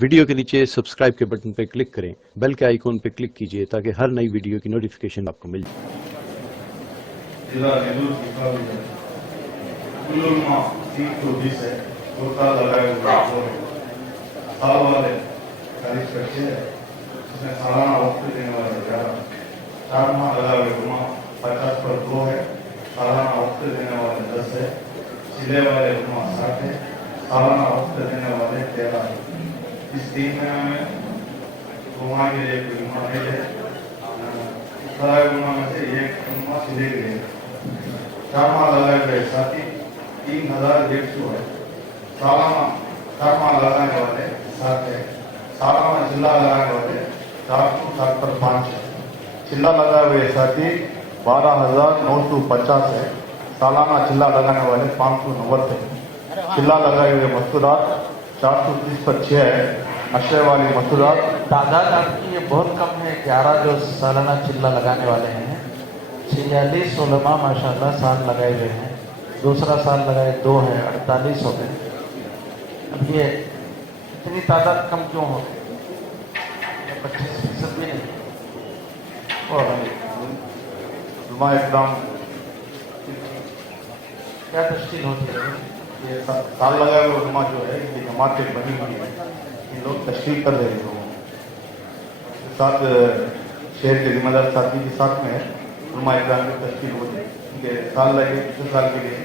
Video के नीचे subscribe के बटन पर क्लिक करें, बेल के आइकॉन पर क्लिक कीजिए ताकि हर नई वीडियो की नोटिफिकेशन आपको मिल जाए। जिला नेहरू है कुल्लुमा 320 है गोता लगाए हुए साल वाले 40 बच्चे हैं जिसमें सालाना वक्त देने वाले 4 माह लगाए हुए गुमा 50 पर 2 है, सालाना वक्त देने वाले 10 है, सिले वाले गुमा 60 है, सालाना वक्त देने वाले 13 है। इस 3 महीने में गुमा के लिए गुमा है, सारे गुमा में से एक गुमा सिले के लिए 4 माह लगाए हुए साथी 3150 है, सालाना 4 माह लगाने वाले 7 है, सालाना जिला लगाने वाले 460 पर 5 है, चिल्ला लगाए हुए साथी 12,950 है, सालाना चिल्ला लगाने वाले 590 है, चिल्ला लगाए हुए मस्तूरात 430 पर 6 है, अशय वाली मस्तूरात तादाद आपकी ये बहुत कम है। 11 जो सालाना चिल्ला लगाने वाले हैं, 46 उलमा माशाल्लाह साल लगाए हुए हैं, दूसरा साल लगाए 2 है, 48 हो गए। अब ये इतनी तादाद कम क्यों हो गई? 25% भी नहीं। और जुमा इकराम क्या तश्कील होती है? ये साल लगाए हुए जुमा जो है ये जमातें बनी हुई है, ये लोग तशकील कर रहे हैं लोगों के साथ शहर के जिम्मेदार साथी के साथ में जुमा इकराम की तशकील होती है, उनके साल लगे पिछले साल के लिए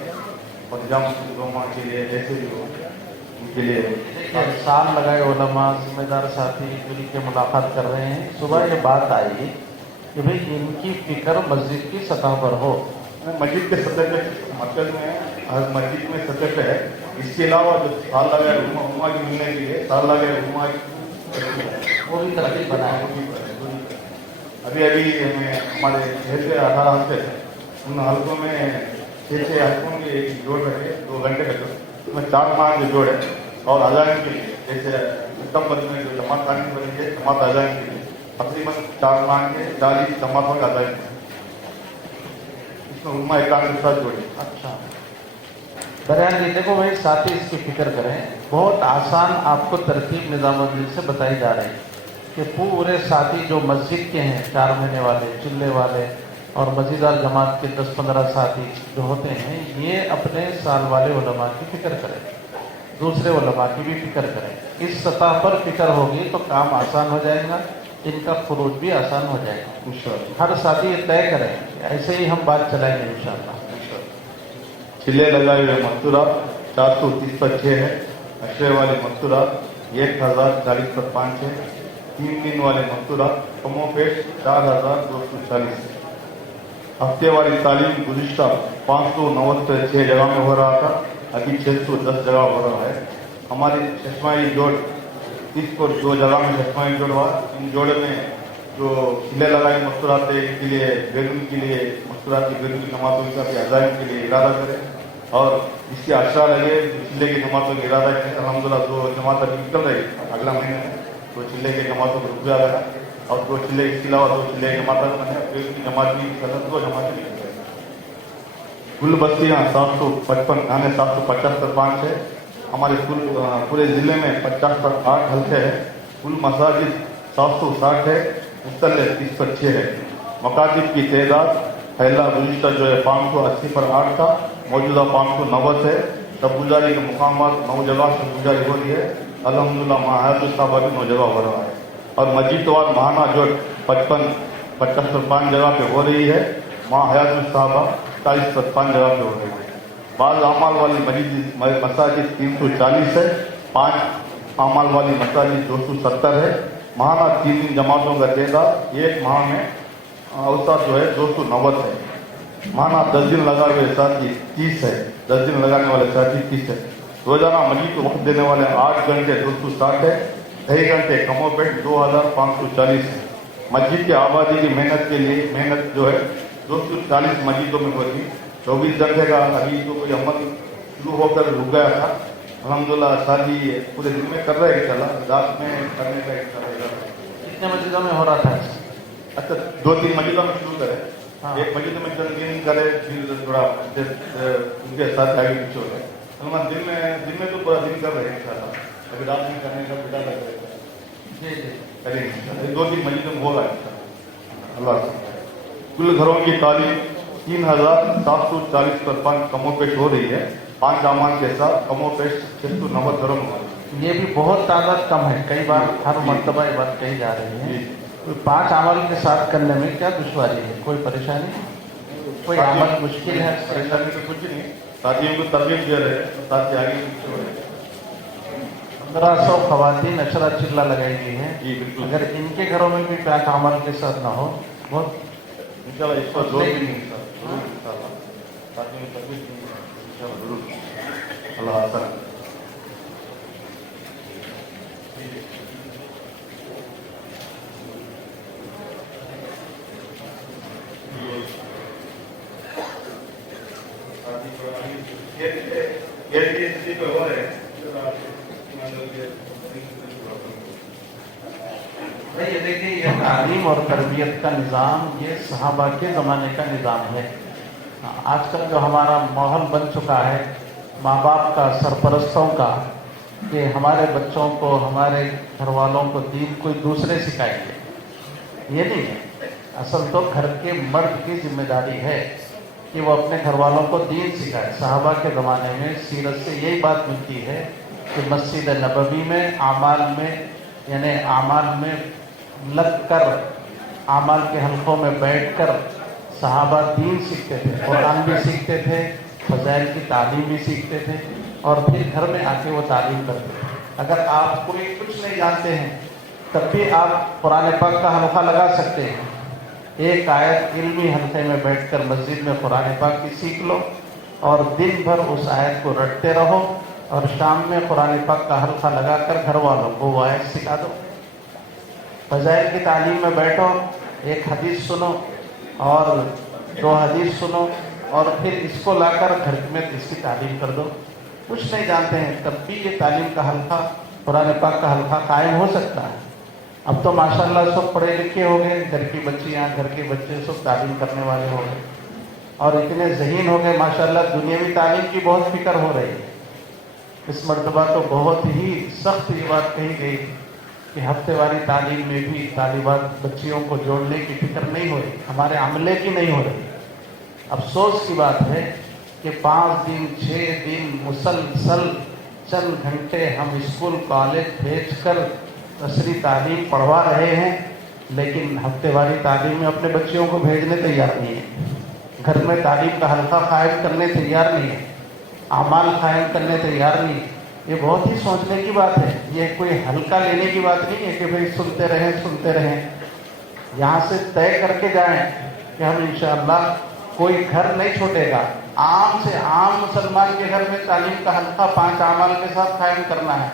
और निजाम जुमा के लिए जैसे भी हो उनके लिए साल लगाए उलमा जिम्मेदार साथी मिल के मुलाकात कर रहे हैं। सुबह ये बात आई कि भाई इनकी फिक्र मस्जिद की सतह पर हो। मस्जिद के सतह पे मकसद में हर मस्जिद में सतह पे है, इसके अलावा जो साल लगाए उमा की मिलने के लिए साल लगाए उमा वो भी तरकीब बनाए। अभी हमें हमारे 6 से 18 हफ्ते उन हल्कों में 6 हल्कों के एक जोड़ रखे 2 घंटे का जोड़, उसमें 4 माह के जोड़ है और अजान के लिए जैसे सितंबर में जो जमात कानून बनी है जमात अजान के लिए तकरीबन 4 माह के 40 जमातों का अजान इसमें उम्मा इकराम के साथ जोड़े। अच्छा बहरहाल ये देखो भाई साथी इसकी फिक्र करें, बहुत आसान आपको तरतीब निजामुद्दीन से बताई जा रही है कि पूरे साथी जो मस्जिद के हैं 4 महीने वाले चिल्ले वाले और मज़ीदार जमात के 10-15 साथी जो होते हैं ये अपने साल वाले उलमा की फिक्र करें, दूसरे उलमा की भी फिक्र करें। इस सतह पर फिक्र होगी तो काम आसान हो जाएगा, इनका खुरूज भी आसान हो जाएगा इंशाअल्लाह। हर साथी ये तय करें, ऐसे ही हम बात चलाएंगे इंशाअल्लाह। चिल्ले लगाए हुए मस्तूरात 430 पर 6 है, अशय वाले मस्तूरात 1040 पर 5 है, 3 दिन वाले मस्तूरात कमोपेश 4240 है। हफ्ते वाली तालीम गुज़िश्ता 590 से 6 जगह में हो रहा था, अभी 610 जगह हो रहा है। हमारी चश्माई जोड़ 30 पर 2 जगह में चश्माई जोड़ हुआ। इन जोड़े में जो चिल्ले लगाए मस्तूरात है इनके लिए बेगुन के लिए मस्तूरात की बेगुन की नमाजों का भी अजाइन के लिए इरादा करें और इसके अशरा लगे चिल्ले की नमाजों का इरादा करें। अल्हम्दुलिल्लाह 2 जमात अभी निकल रही अगला महीने में, तो चिल्ले के नमाजों को रुक जाएगा और 2 चिल्ले इसके अलावा 2 चिल्ले की जमात की 2 जमातें निकल रही। कुल बस्तियाँ 755 थाने 750 पर 5 है। हमारे पूरे जिले में 50 पर 8 हल्के हैं। कुल मसाजिद 760 है, मुस्तले 30 पर 6 है। मकातिब की तादाद पहला गुज़िश्ता जो है 580 पर 8 था, मौजूदा 590 है। तब गुजारी के मुकामात 9 जगह से गुजारी हो रही है। अल्हम्दुलिल्लाह महायातुल साहबा भी 9 जगह हो रहा है और मस्जिदवार महाना जो 50 पर 5 जगह पे हो रही है। महायातुल साहबा 40 पर 5 जगह पे हो रही है। बाज़ अमाल वाली मसाजिद 340 है, 5 अमाल वाली मसाजिद 270 है। महाना 3 दिन जमातों का तादाद एक माह में औसत जो है 290 है। महाना 10 दिन लगाए हुए साथी 30 है, 10 दिन लगाने वाले साथी 30 है। रोजाना मस्जिद को वक्त देने वाले 8 घंटे 260 है, 2 घंटे कमोपेट 2540 है। मस्जिद की आबादी की मेहनत जो है 240 मस्जिदों में होती, 24 घंटे का अभी तो कोई अमल शुरू होकर रुक गया था। अल्हम्दुलिल्लाह साथी पूरे दिन में कर रहे हैं, चला रात में करने का कितने मस्जिदों में हो रहा था? अच्छा 2-3 मस्जिदों में शुरू करे, एक मस्जिद में चंद दिन करे फिर थोड़ा उनके साथ आगे पीछे हो गए। दिन में तो पूरा दिन कर रहे हैं इंशाल्लाह, अभी रात में करने का विदा कर रहे हैं। جی جی करेंगे 2-3 महीने में होगा अल्लाह से। कुल घरों की तालीम 3,740 पर 5 कमोपेश हो रही है। 5 अमान के साथ कमोपेश 690 घरों में हो रही है। ये भी बहुत तादाद कम है, कई बार हर मर्तबा ये बात कही जा रही है। तो 5 अमल के साथ करने में क्या दुश्वारी है, कोई परेशानी, कोई अमल मुश्किल है? परेशानी तो कुछ नहीं, साथियों को तरगीब दे रहे हैं ताकि आगे पीछे हो रहे 1500 खवातीन अशरा चिल्ला लगाई गई है। जी बिल्कुल। अगर इनके घरों में भी 5 अमल के साथ ना हो, बहुत इंशाल्लाह इस पर जोर भी नहीं सर, जरूर इंशाल्लाह साथियों को तरगीब देंगे इंशाल्लाह जरूर। अल्लाह हाफ़िज़। भाई ये देखिए, ये तालीम और तरबियत का निज़ाम ये सहाबा के ज़माने का निज़ाम है। आजकल जो हमारा माहौल बन चुका है माँ बाप का, सरपरस्तों का, कि हमारे बच्चों को, हमारे घर वालों को दीन कोई दूसरे सिखाएंगे, ये नहीं है। असल तो घर के मर्द की जिम्मेदारी है कि वो अपने घर वालों को दीन सिखाए। सहाबा के ज़माने में सीरत से यही बात मिलती है कि मस्जिद नबवी में आमाल में, यानी आमाल में लग कर, आमाल के हल्कों में बैठकर सहाबा दीन सीखते थे, कुरान भी सीखते थे, फज़ाइल की तालीम भी सीखते थे, और फिर घर में आके वो तालीम करते थे। अगर आप कोई कुछ नहीं जानते हैं तब भी आप कुरान पाक का हल्का लगा सकते हैं। एक आयत इल्मी हल्के में बैठकर मस्जिद में कुरान पाक की सीख लो और दिन भर उस आयत को रटते रहो, और शाम में कुरान पाक का हल्का लगाकर घर वालों को वो आयत सिखा दो। फज़ाइल की तालीम में बैठो, एक हदीस सुनो और 2 हदीस सुनो, और फिर इसको लाकर घर में इसकी तालीम कर दो। कुछ नहीं जानते हैं तब भी ये तालीम का हल्का, कुरान पाक का हल्का कायम हो सकता है। अब तो माशाल्लाह सब पढ़े लिखे हो गए, घर की बच्चियाँ, घर के बच्चे सब तालीम करने वाले हो गए, और इतने ज़हीन हो गए माशाल्लाह, दुनियावी तालीम की बहुत फिक्र हो रही है। इस मर्तबा तो बहुत ही सख्त ये बात कही गई कि हफ्तेवारी तालीम में भी तालिबात बच्चियों को जोड़ने की फिक्र नहीं हो रही, हमारे अमले की नहीं हो रही। अफसोस की बात है कि 5 दिन 6 दिन मुसलसल चंद घंटे हम स्कूल कॉलेज भेजकर नसरी तालीम पढ़वा रहे हैं, लेकिन हफ्तेवारी तालीम में अपने बच्चियों को भेजने तैयार नहीं है, घर में तालीम का हल्का कायम करने तैयार नहीं है, अमाल कायम करने तैयार नहीं है। ये बहुत ही सोचने की बात है, ये कोई हल्का लेने की बात नहीं है कि भाई सुनते रहें। यहाँ से तय करके जाएं कि हम इंशाअल्लाह कोई घर नहीं छोड़ेगा, आम से आम मुसलमान के घर में तालीम का हल्का 5 अमाल के साथ कायम करना है।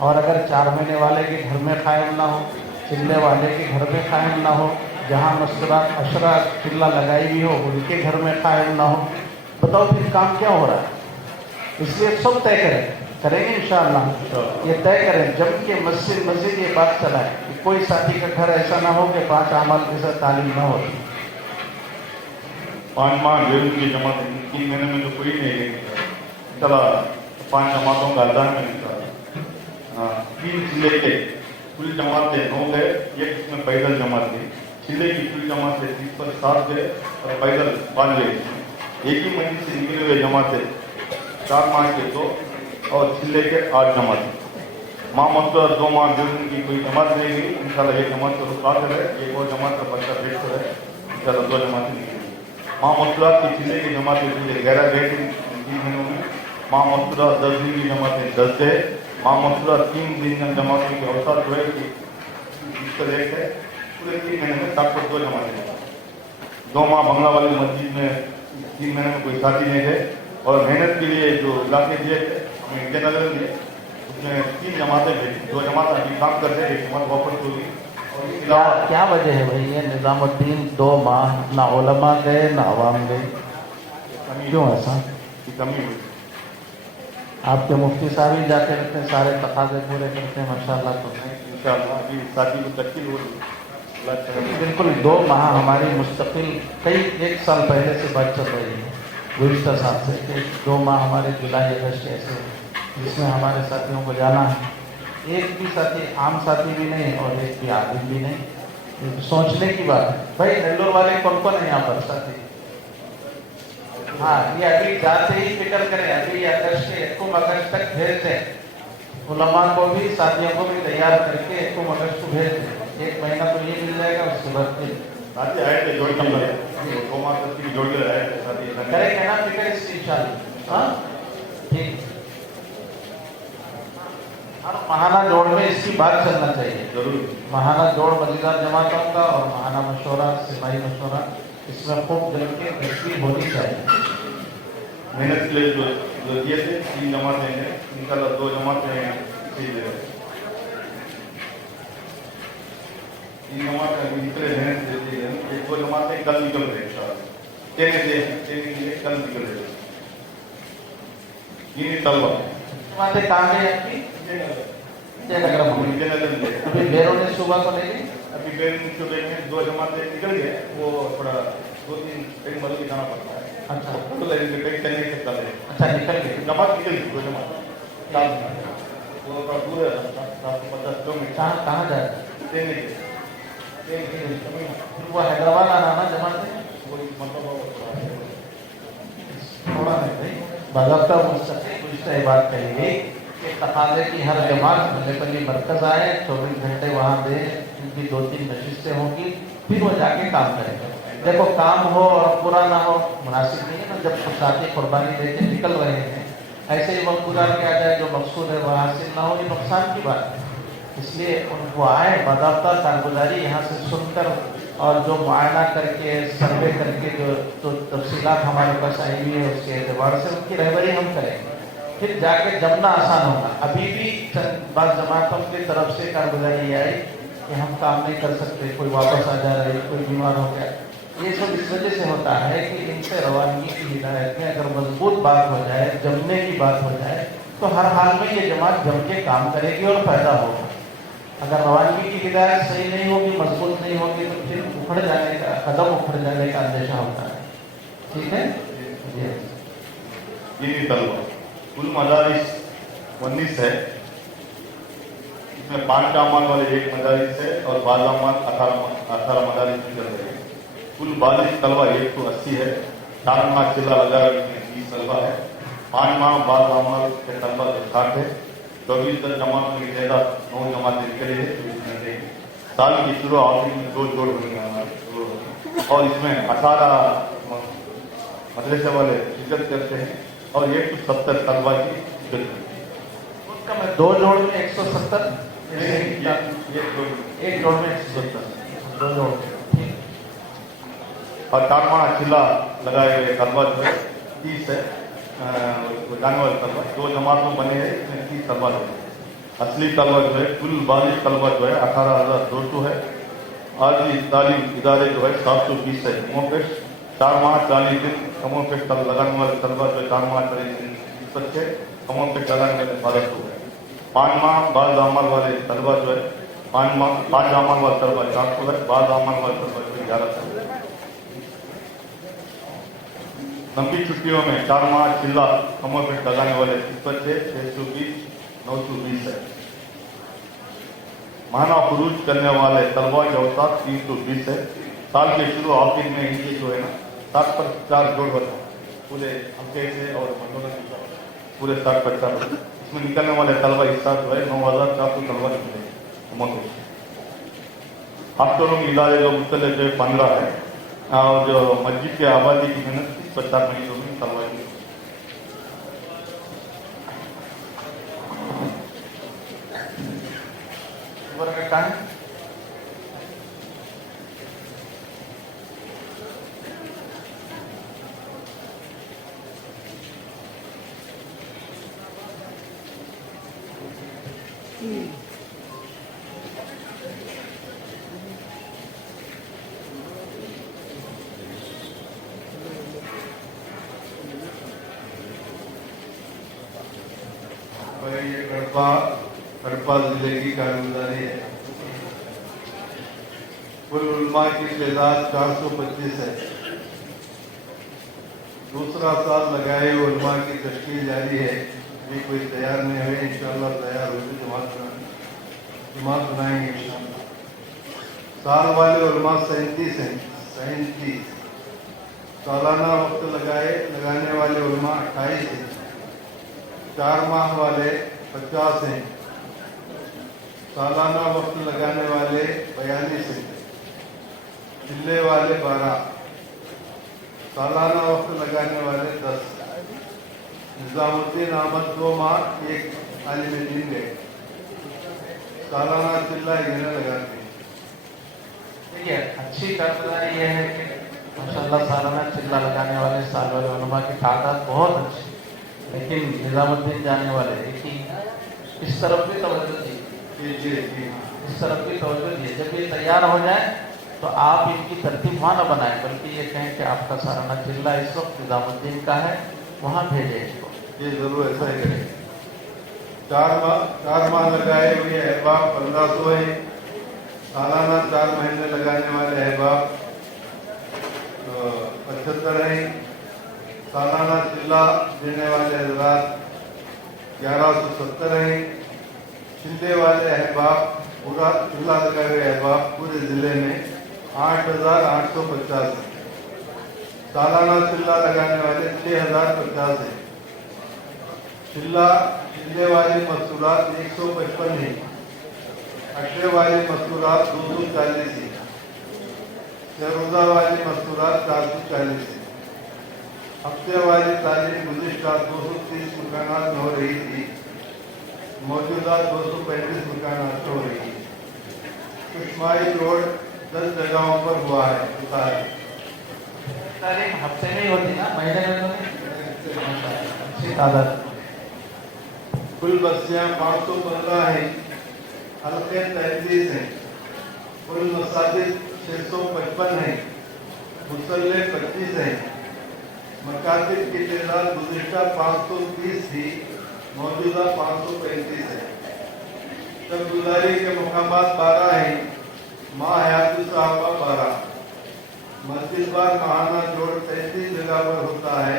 और अगर 4 महीने वाले के घर में कायम ना हो, चिल्ले वाले के घर में कायम ना हो, जहाँ मसरात अशरा चिल्ला लगाई भी हो उनके घर में कायम ना हो, बताओ फिर काम क्या हो रहा है? इसलिए सब तय करेंगे इंशाअल्लाह। ये तय करें जम के मस्जिद ये बात चलाए कि कोई साथी का घर ऐसा ना हो कि 5 अमाल के साथ तालीम ना हो। 5 माह बेरुन की जमात 3 महीने में तो कोई नहीं चला। 5 जमातों का अल्लाह में निकला। 3 जिले के कुल जमात थे 9 गए, एक इसमें पैदल जमात थी। जिले की कुल जमात थे 30 पर 7 गए और पैदल 5 गए। एक ही महीने से निकले हुए जमात थे 4 माह के 2 और जिले के 8 जमात थे। माँ मतलब 2 माह बेरुन की कोई जमात नहीं गई। इंशाल्लाह एक जमात को रुका कर है, एक और जमात का बच्चा भेज कर है, इंशाल्लाह 2 जमातें निकलेंगी। माँ मतलब की जिले की जमात 11 गए थे 3 महीनों में। माँ मतलब 10 दिन की जमातें 10 गए। माँ मतलब 3 दिन जमातों के अवसर हुए कि इस पर एक है पूरे 3 महीने में 7 पर 2 जमातें। 2 माह बंगला वाली मस्जिद में 3 महीने में कोई साथी नहीं थे और मेहनत के लिए जो इलाके दिए थे हमें इंडियन नगर दिए, उसमें 3 जमातें भेजी। 2 जमात अभी काम करते, एक जमात वापस होगी। क्या वजह है भाई ये निजामुद्दीन 2 माह ना उलमा गए ना अवाम गए, क्यों ऐसा? कमी हुई। आपके मुफ्ती साहब ही जाते रहते हैं, सारे तकाजे पूरे करते हैं माशाल्लाह। तो इंशाल्लाह अभी साथी को तश्कील हो रही। बिल्कुल 2 माह हमारी मुस्तकिल कई 1 साल पहले से बात चल रही है गुज़िश्ता साल से कि 2 माह हमारे जुलाई अगस्त ऐसे जिसमें हमारे साथियों को जाना है। एक भी साथी आम साथी भी नहीं और एक भी आदिम भी नहीं, ये तो सोचने की बात है। भाई नेल्लोर वाले कौन कौन है यहाँ पर साथी? हाँ, ये अभी जाते ही फिक्र करें, अभी अगस्त से 1 अगस्त तक भेज दें, उलमा को भी साथियों को भी तैयार करके 1 अगस्त को भेज दें। 1 महीना तो ये मिल जाएगा, उसके बाद फिर साथी आए थे जोड़ की जोड़ के आए थे साथी करेंगे ना फिक्र इसकी इंशाल्लाह। हाँ ठीक। और महाना जोड़ में इसकी बात चलना चाहिए जरूर। महाना जोड़ मजेदार जमातों का और महाना मशवरा सिपाही मशवरा, इसमें खूब दिल की तस्वीर होनी चाहिए। मेहनत के लिए जो दिए थे 3 जमातें हैं, इंशाल्लाह 2 जमातें सही दे रहे। 3 जमातें अभी निकले मेहनत देती है, 1-2 जमातें कल निकल रहे इंशाल्लाह। कल निकल रहे। ये तलवा बातें कहाँ गई आपकी? जयनगर में। अभी बेरों ने सुबह को नहीं दी? अभी सुबह में 2 जमातें निकल गए, वो थोड़ा 2-3 कहीं बदल के जाना पड़ता है। अच्छा तो कहीं चल नहीं सकता है। अच्छा, निकल गए। जमात निकल गई 2 जमात वो थोड़ा दूर है, 750 किलोमीटर। कहाँ जाए? ट्रेन वो हैदराबाद आना ना जमा से मतलब थोड़ा नहीं भाई, बाज़ाब्ता मुझसे पूछता है बात कही गई कि तकाज़े की हर जमात मुल्ले मरकज आए, 24 घंटे वहाँ दे, उनकी 2-3 नशिस्तें होंगी, फिर वो जाके काम करेंगे। देखो काम हो और पूरा ना हो मुनासिब नहीं है ना। जब कुछ साथी कुर्बानी देके निकल रहे हैं, ऐसे ही वक्त गुजार के आ जाए, जो मकसूद है वो हासिल ना हो, ये नुकसान की बात है। इसलिए उनको आए बाज़ाब्ता कारगुजारी यहाँ से सुनकर और जो मुआयना करके सर्वे करके जो तफसीलात हमारे पास आई हुई है उसके एतबार से उनकी रहबरी हम करेंगे, फिर जाके जमना आसान होगा। अभी भी बाद जमातों की तरफ से कारगुजारी आई कि हम काम नहीं कर सकते, कोई वापस आ जा रहा है, कोई बीमार हो गया। ये सब इस वजह से होता है कि इनसे रवानगी की हिदायत में अगर मजबूत बात हो जाए, जमने की बात हो जाए, तो हर हाल में ये जमात जम के काम करेगी और पैदा होगा। अगर रवानगी की हिदायत सही नहीं होगी, मजबूत नहीं होगी, तो फिर उखड़ जाने का कदम उखड़ जाने का अंदेशा होता है। ठीक है ये तलवा कुल मदारिस 19 है। इसमें 5 अमाल वाले 1 मदारिस है और बाद अमाल 18 मदारिस निकल रहे हैं। कुल 42 तलवा 180 है। 4 माह चिल्ला लगा इसमें 20 तलवा है। 5 माह बाद अमाल के तलवा 60 है। 24 जमात में ज्यादा 9 जमातें निकले हैं 24 घंटे की। साल की शुरू आखिरी में 2 जोड़ होंगे हमारे, और इसमें 18 मदरसे वाले शिरकत करते हैं और 170 तलबा की शिरकत करते हैं। उसका मैं 2 जोड़ में 170, एक जोड़ में 170, 2 जोड़ में। और 4 माह चिल्ला लगाए गए तलबा जो है 30 है, जाने वाले तलबा 2 जमातों बने हैं, इसमें 30 तलबा है। असली तलबा जो है कुल 42 तलबा जो है 18,200 है। आज तालीम इदारे जो है 720 है। कमोपेश 4 माह 40 दिन कमोपेश लगाने वाले तलबा जो है 4 माह 40 दिन बच्चे कमोपेश लगाने वाले 1200 है। 5 माह बाद अमल वाले तलबा जो है 5 अमल वाले तलबा 400 है। बाद अमल वाले तलबा जो है 1100 है। लंबी छुट्टियों में 4 माह चिल्ला कमोपेश लगाने वाले बच्चे 620 920 है। माना फुरूज करने वाले तलबा के अवसाद 320 है। साल के शुरू आखिर में इनके जो है ना 7 पर 4 जोड़ होता है पूरे हफ्ते से और महीनों में पूरे 7 पर 4। इसमें निकलने वाले तलबा इस साल जो है 9,400 तलबा निकले। हफ्तों में इदारे जो मुख्तलिफ जो 15 है और जो मस्जिद की आबादी की मेहनत 50 महीनों में तलबा की टाइम ये हड़पा जिले की कारगुजारी है। कुल उलमा की तादाद 425 है। दूसरा साल लगाए उलमा की तश्कील जारी है। अभी कोई तैयार नहीं हुए, इंशाअल्लाह तैयार होगी जमात बनाने। जमात बनाएंगे इंशाअल्लाह। साल वाले उलमा 37 हैं, 37। सालाना वक्त लगाने वाले उलमा 28 हैं। 4 माह वाले 50 हैं। सालाना वक्त लगाने वाले 42 हैं। चिल्ले वाले 12। सालाना वक्त लगाने वाले 10। निजामुद्दीन अहमद 2 माह 1 आलिम दीन है। सालाना चिल्ला गिरने लगाते हैं। देखिए अच्छी कारगुजारी ये है कि माशाल्लाह सालाना चिल्ला लगाने वाले साल वाले उलमा की तादाद बहुत अच्छी, लेकिन निजामुद्दीन जाने वाले लेकिन इस तरफ भी तवज्जो दीजिए, जी। इस तरफ भी तवज्जो दीजिए। जब ये तैयार हो जाए तो आप इनकी तरतीब वहाँ न बनाएं, बल्कि ये कहें कि आपका सालाना चिल्ला इस वक्त निजामुद्दीन का है, वहाँ भेजें इसको। ये जरूर ऐसा ही करें। 4 माह लगाए हुए अहबाब 1500 हैं। सालाना 4 महीने लगाने वाले अहबाब 75 हैं। सालाना चिल्ला देने वाले हजरात 1170 हैं। चिल्ले वाले अहबाब पूरा चिल्ला लगाए हुए अहबाब पूरे जिले में 8850 हैं। सालाना चिल्ला लगाने वाले 6050 हैं। चिल्ले वाली मस्तूरात 155 हैं। अशरे वाली मस्तूरात 240 हैं। रोजा वाली मस्तूरात 440 हैं। हफ्ते वाली तालीम गुज़िश्ता 230 मकानात में हो रही थी, मौजूदा 235 मकानात में हो रही है। इस्माइल रोड 10 जगहों पर हुआ है। तालीम हफ्ते में ही होती ना, महीने में तो नहीं। अच्छी तादाद। कुल बस्तियां 515 हैं। हल्के 33 हैं। कुल मसाजिद 655 हैं। मुसल्ले 25 हैं। मकातिब की तादाद गुज़िश्ता 530 थी, मौजूदा 535 है। तब गुजारी के मुकामात 12 हैं। माँ हयातुल सहाबा 12। मस्जिद बार महाना जोड़ 33 जगह पर होता है।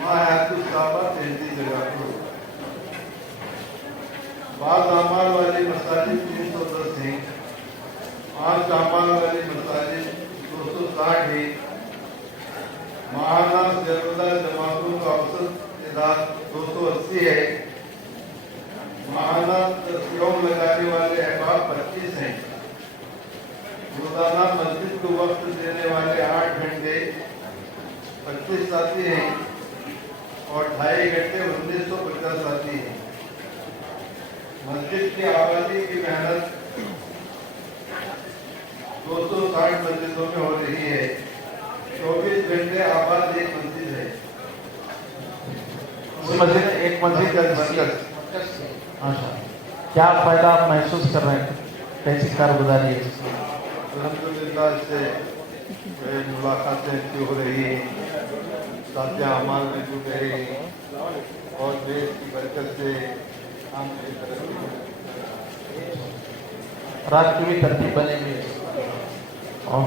माँ हयातुल सहाबा 33 जगह पर होता है। बाद अमाल वाली मसाजिद 310 हैं। 5 अमाल वाली मसाजिद 260 हैं। महाना जरूरत जमातों का औसत तादाद 280 है। महाना तस्वीरों लगाने वाले अहबाब 25 हैं। रोजाना मस्जिद को वक्त देने वाले 8 घंटे 25 साथी हैं और 2.5 घंटे 1950 साथी हैं। मस्जिद की आबादी की मेहनत 260 मस्जिदों में हो रही है। 24 घंटे आबाद एक मस्जिद है। मस्जिद एक मस्जिद मरकज। अच्छा, क्या फायदा आप महसूस कर रहे हैं, कैसी कारगुजारी है इसकी? अल्हम्दुलिल्लाह से मुलाकातें अच्छी हो रही हैं, साथिया अमाल में जुड़ रहे हैं और देश की बरकत से हम रात की भी तरतीब बनी हुई है। और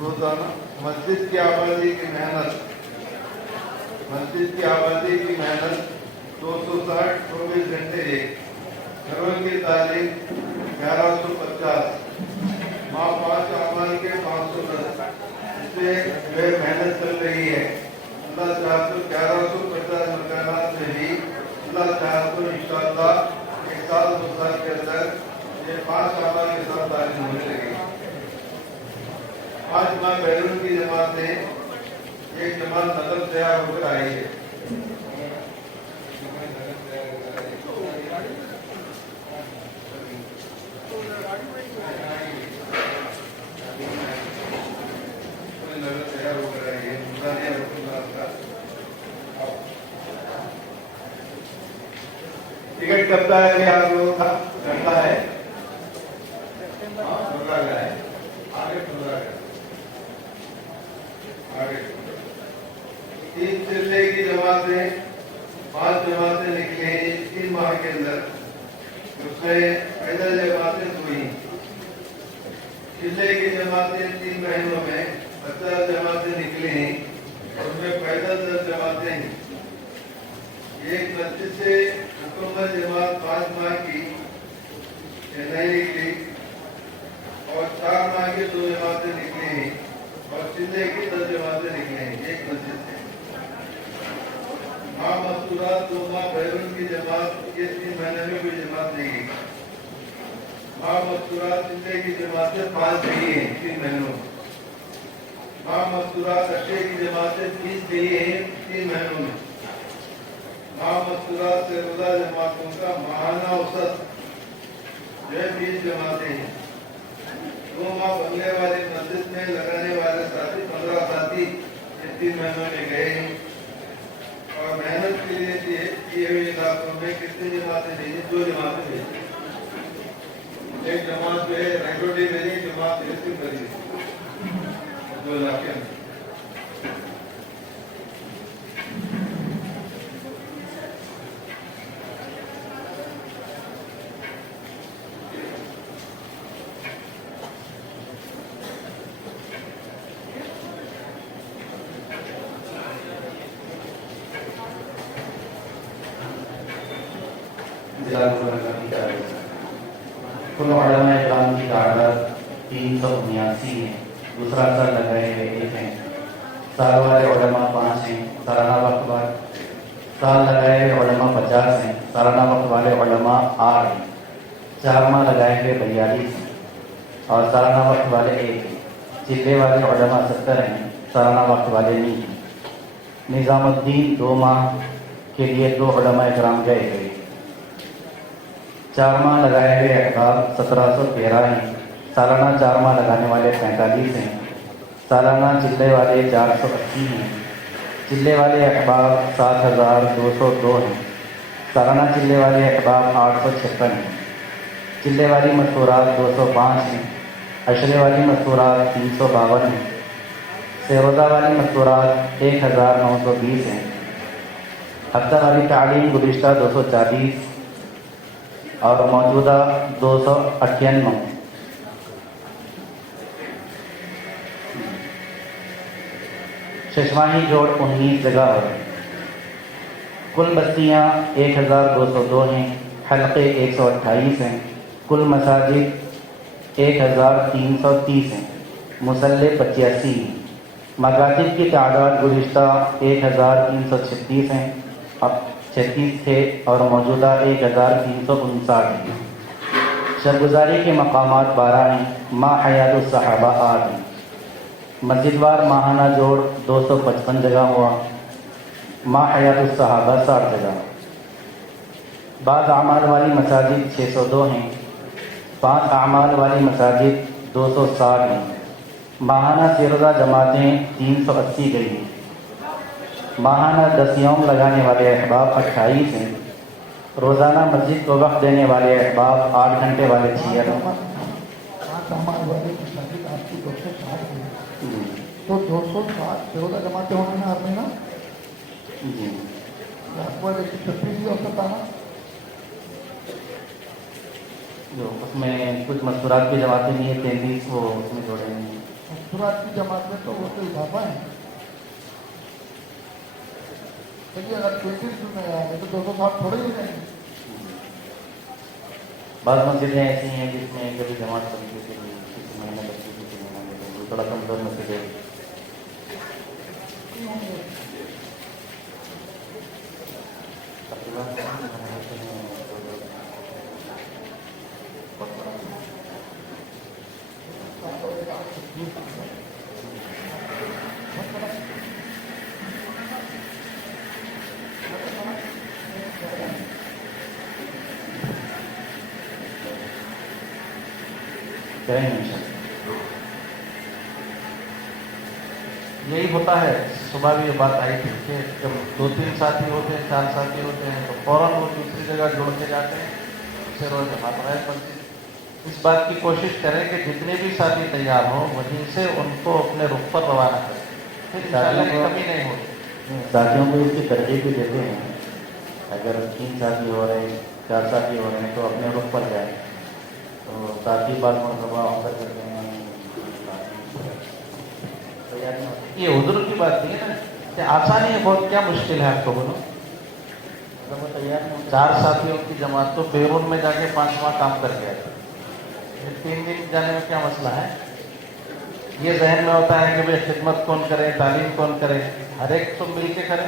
रोजाना मस्जिद की आबादी की मेहनत 260 24 घंटे एक। घरों की तालीम 1150। माँ 5 अमाल के 510। इससे वे मेहनत चल रही है। अल्लाह चाहे तो 1150 मकानात में भी अल्लाह चाहे तो इंशाअल्लाह 1 साल 2 साल के अंदर ये 5 अमाल के साथ तालीम होने लगेगी। 5 माह बैरून की जमात ने एक जमात नकल तैयार होकर आई है। टिकट करता है कि आप लोगों का करता है? आगे 3 चिल्ले की जमातें 5 जमातें निकली हैं 3 माह के अंदर। उसमें पैदल जमातें हुई। चिल्ले की जमातें 3 महीनों में 50 जमातें निकली हैं। उसमें पैदल 10 जमातें हैं। एक मस्जिद से मुकम्मल जमात 5 माह की चेन्नई निकली और 4 माह की 2 जमातें निकली और चिल्ले की 10 जमातें निकली एक मस्जिद से। माँ मस्तूरा 2 माह बैरून की जमात ये 3 महीने में कोई जमात नहीं है। माँ मस्तूरा चिल्ले की जमातें 5 नहीं है 3 महीनों में। माँ मस्तूरा कट्टे की जमातें 30 नहीं है 3 महीनों में। माँ मस्तूरा से रोजा जमातों का माहाना औसत जो है 20 जमातें हैं। 2 माह बंगले वाले मस्जिद में लगाने वाले साथी 15 साथी 3 महीनों में गए हैं और मेहनत के लिए किए हुए इलाकों में कितनी जमातें भेजी? 2 जमातें भेजी। एक जमात जो है रंगोटी भेजी, जमात रेस्क्यू करी 2 इलाके में। कुल उलमा इकराम की तादाद 379 है। दूसरा साल लगाए हुए 1 हैं। साल वाले उलमा 5 हैं। सालाना वक्त वाले साल लगाए हुए उलमा 50 हैं। सालाना वक्त वाले उलमा 8 हैं। 4 माह लगाए हुए 42 हैं और सालाना वक्त वाले 1 हैं। चिल्ले वाले उलमा 70 हैं। सालाना वक्त वाले नहीं हैं। निज़ामुद्दीन 2 माह के लिए 2 उलमा इकराम गए हुए। 4 माह लगाए हुए अहबाब 1713 हैं। सालाना 4 माह लगाने वाले 45 हैं। सालाना चिल्ले वाले 480 हैं। चिल्ले वाले अहबाब 7202 हैं। सालाना चिल्ले वाले अहबाब 856 हैं। चिल्ले वाली मस्तूरात 205 हैं। अशरे वाली मस्तूरात 352 हैं। सेरोज़ा वाली मस्तूरात 1920 हैं। हफ्ता वाली तालीम गुज़िश्ता 240 और मौजूदा 298। शशमाही जोड़ 19 जगह है। कुल बस्तियाँ 1202 हैं। हल्के 128 हैं। कुल मसाजिद 1330 हैं। मुसल्ले 85 हैं। मकातिब की तादाद गुज़िश्ता 1336 हैं। अब 36 थे और मौजूदा 1359 हैं। शबगुजारी के मकामात 12 हैं। माँ हयातुस सहाबा 8 हैं। मस्जिदवार माहाना जोड़ 255 जगह हुआ। माँ हयातुस सहाबा 60 जगह। बाद आमाल वाली मसाजिद 602 हैं। 5 आमाल वाली मसाजिद 260 हैं। माहाना सिरदा जमातें 380 गई हैं। माहाना 10 यौम लगाने वाले अहबाब 28 हैं। रोज़ाना मस्जिद को वक्त देने वाले अहबाब 8 घंटे वाले 6 आपकी 260 है तो 260 14 जमाते होने में आपने ना जी लगभग 136 औसत आना। जो उसमें कुछ मस्तूरात की जमातें नहीं है 33 वो उसमें जोड़े हैं। मस्तूरात की जमात में तो वो तो इजाफा है। चलिए अगर 33 में आए तो 260 थोड़े ही जाएंगे। बाद मस्जिदें ऐसी हैं जिसमें कभी जमात बनती थी किसी महीने बच्ची किसी महीने में थोड़ा कमजोर मस्जिदें करेंगे। यही होता है। सुबह भी ये बात आई थी कि जब 2-3 साथी होते हैं 4 साथी होते हैं तो फौरन वो दूसरी जगह जोड़ते जाते हैं। उससे रोज जमात राय बनती है। इस बात की कोशिश करें कि जितने भी साथी तैयार हों वहीं से उनको अपने रुख पर रवाना करें, फिर इंशाअल्लाह कमी नहीं होगी। साथियों को इसकी तरजीह भी देते हैं। अगर 3 साथी हो रहे हैं 4 साथी हो रहे हैं तो अपने रुख पर जाए तो साथी बात मरतबा ऑफर करते हैं। ये उधर की बात नहीं है ना कि आसानी है बहुत, क्या मुश्किल है आपको बोलो। तैयार नहीं 4 साथियों की जमात तो बेरून में जाके 5वां काम करके आए। फिर 3 दिन जाने में क्या मसला है? ये जहन में होता है कि भाई खिदमत कौन करे, तालीम कौन करे, हर एक तो मिल के करे।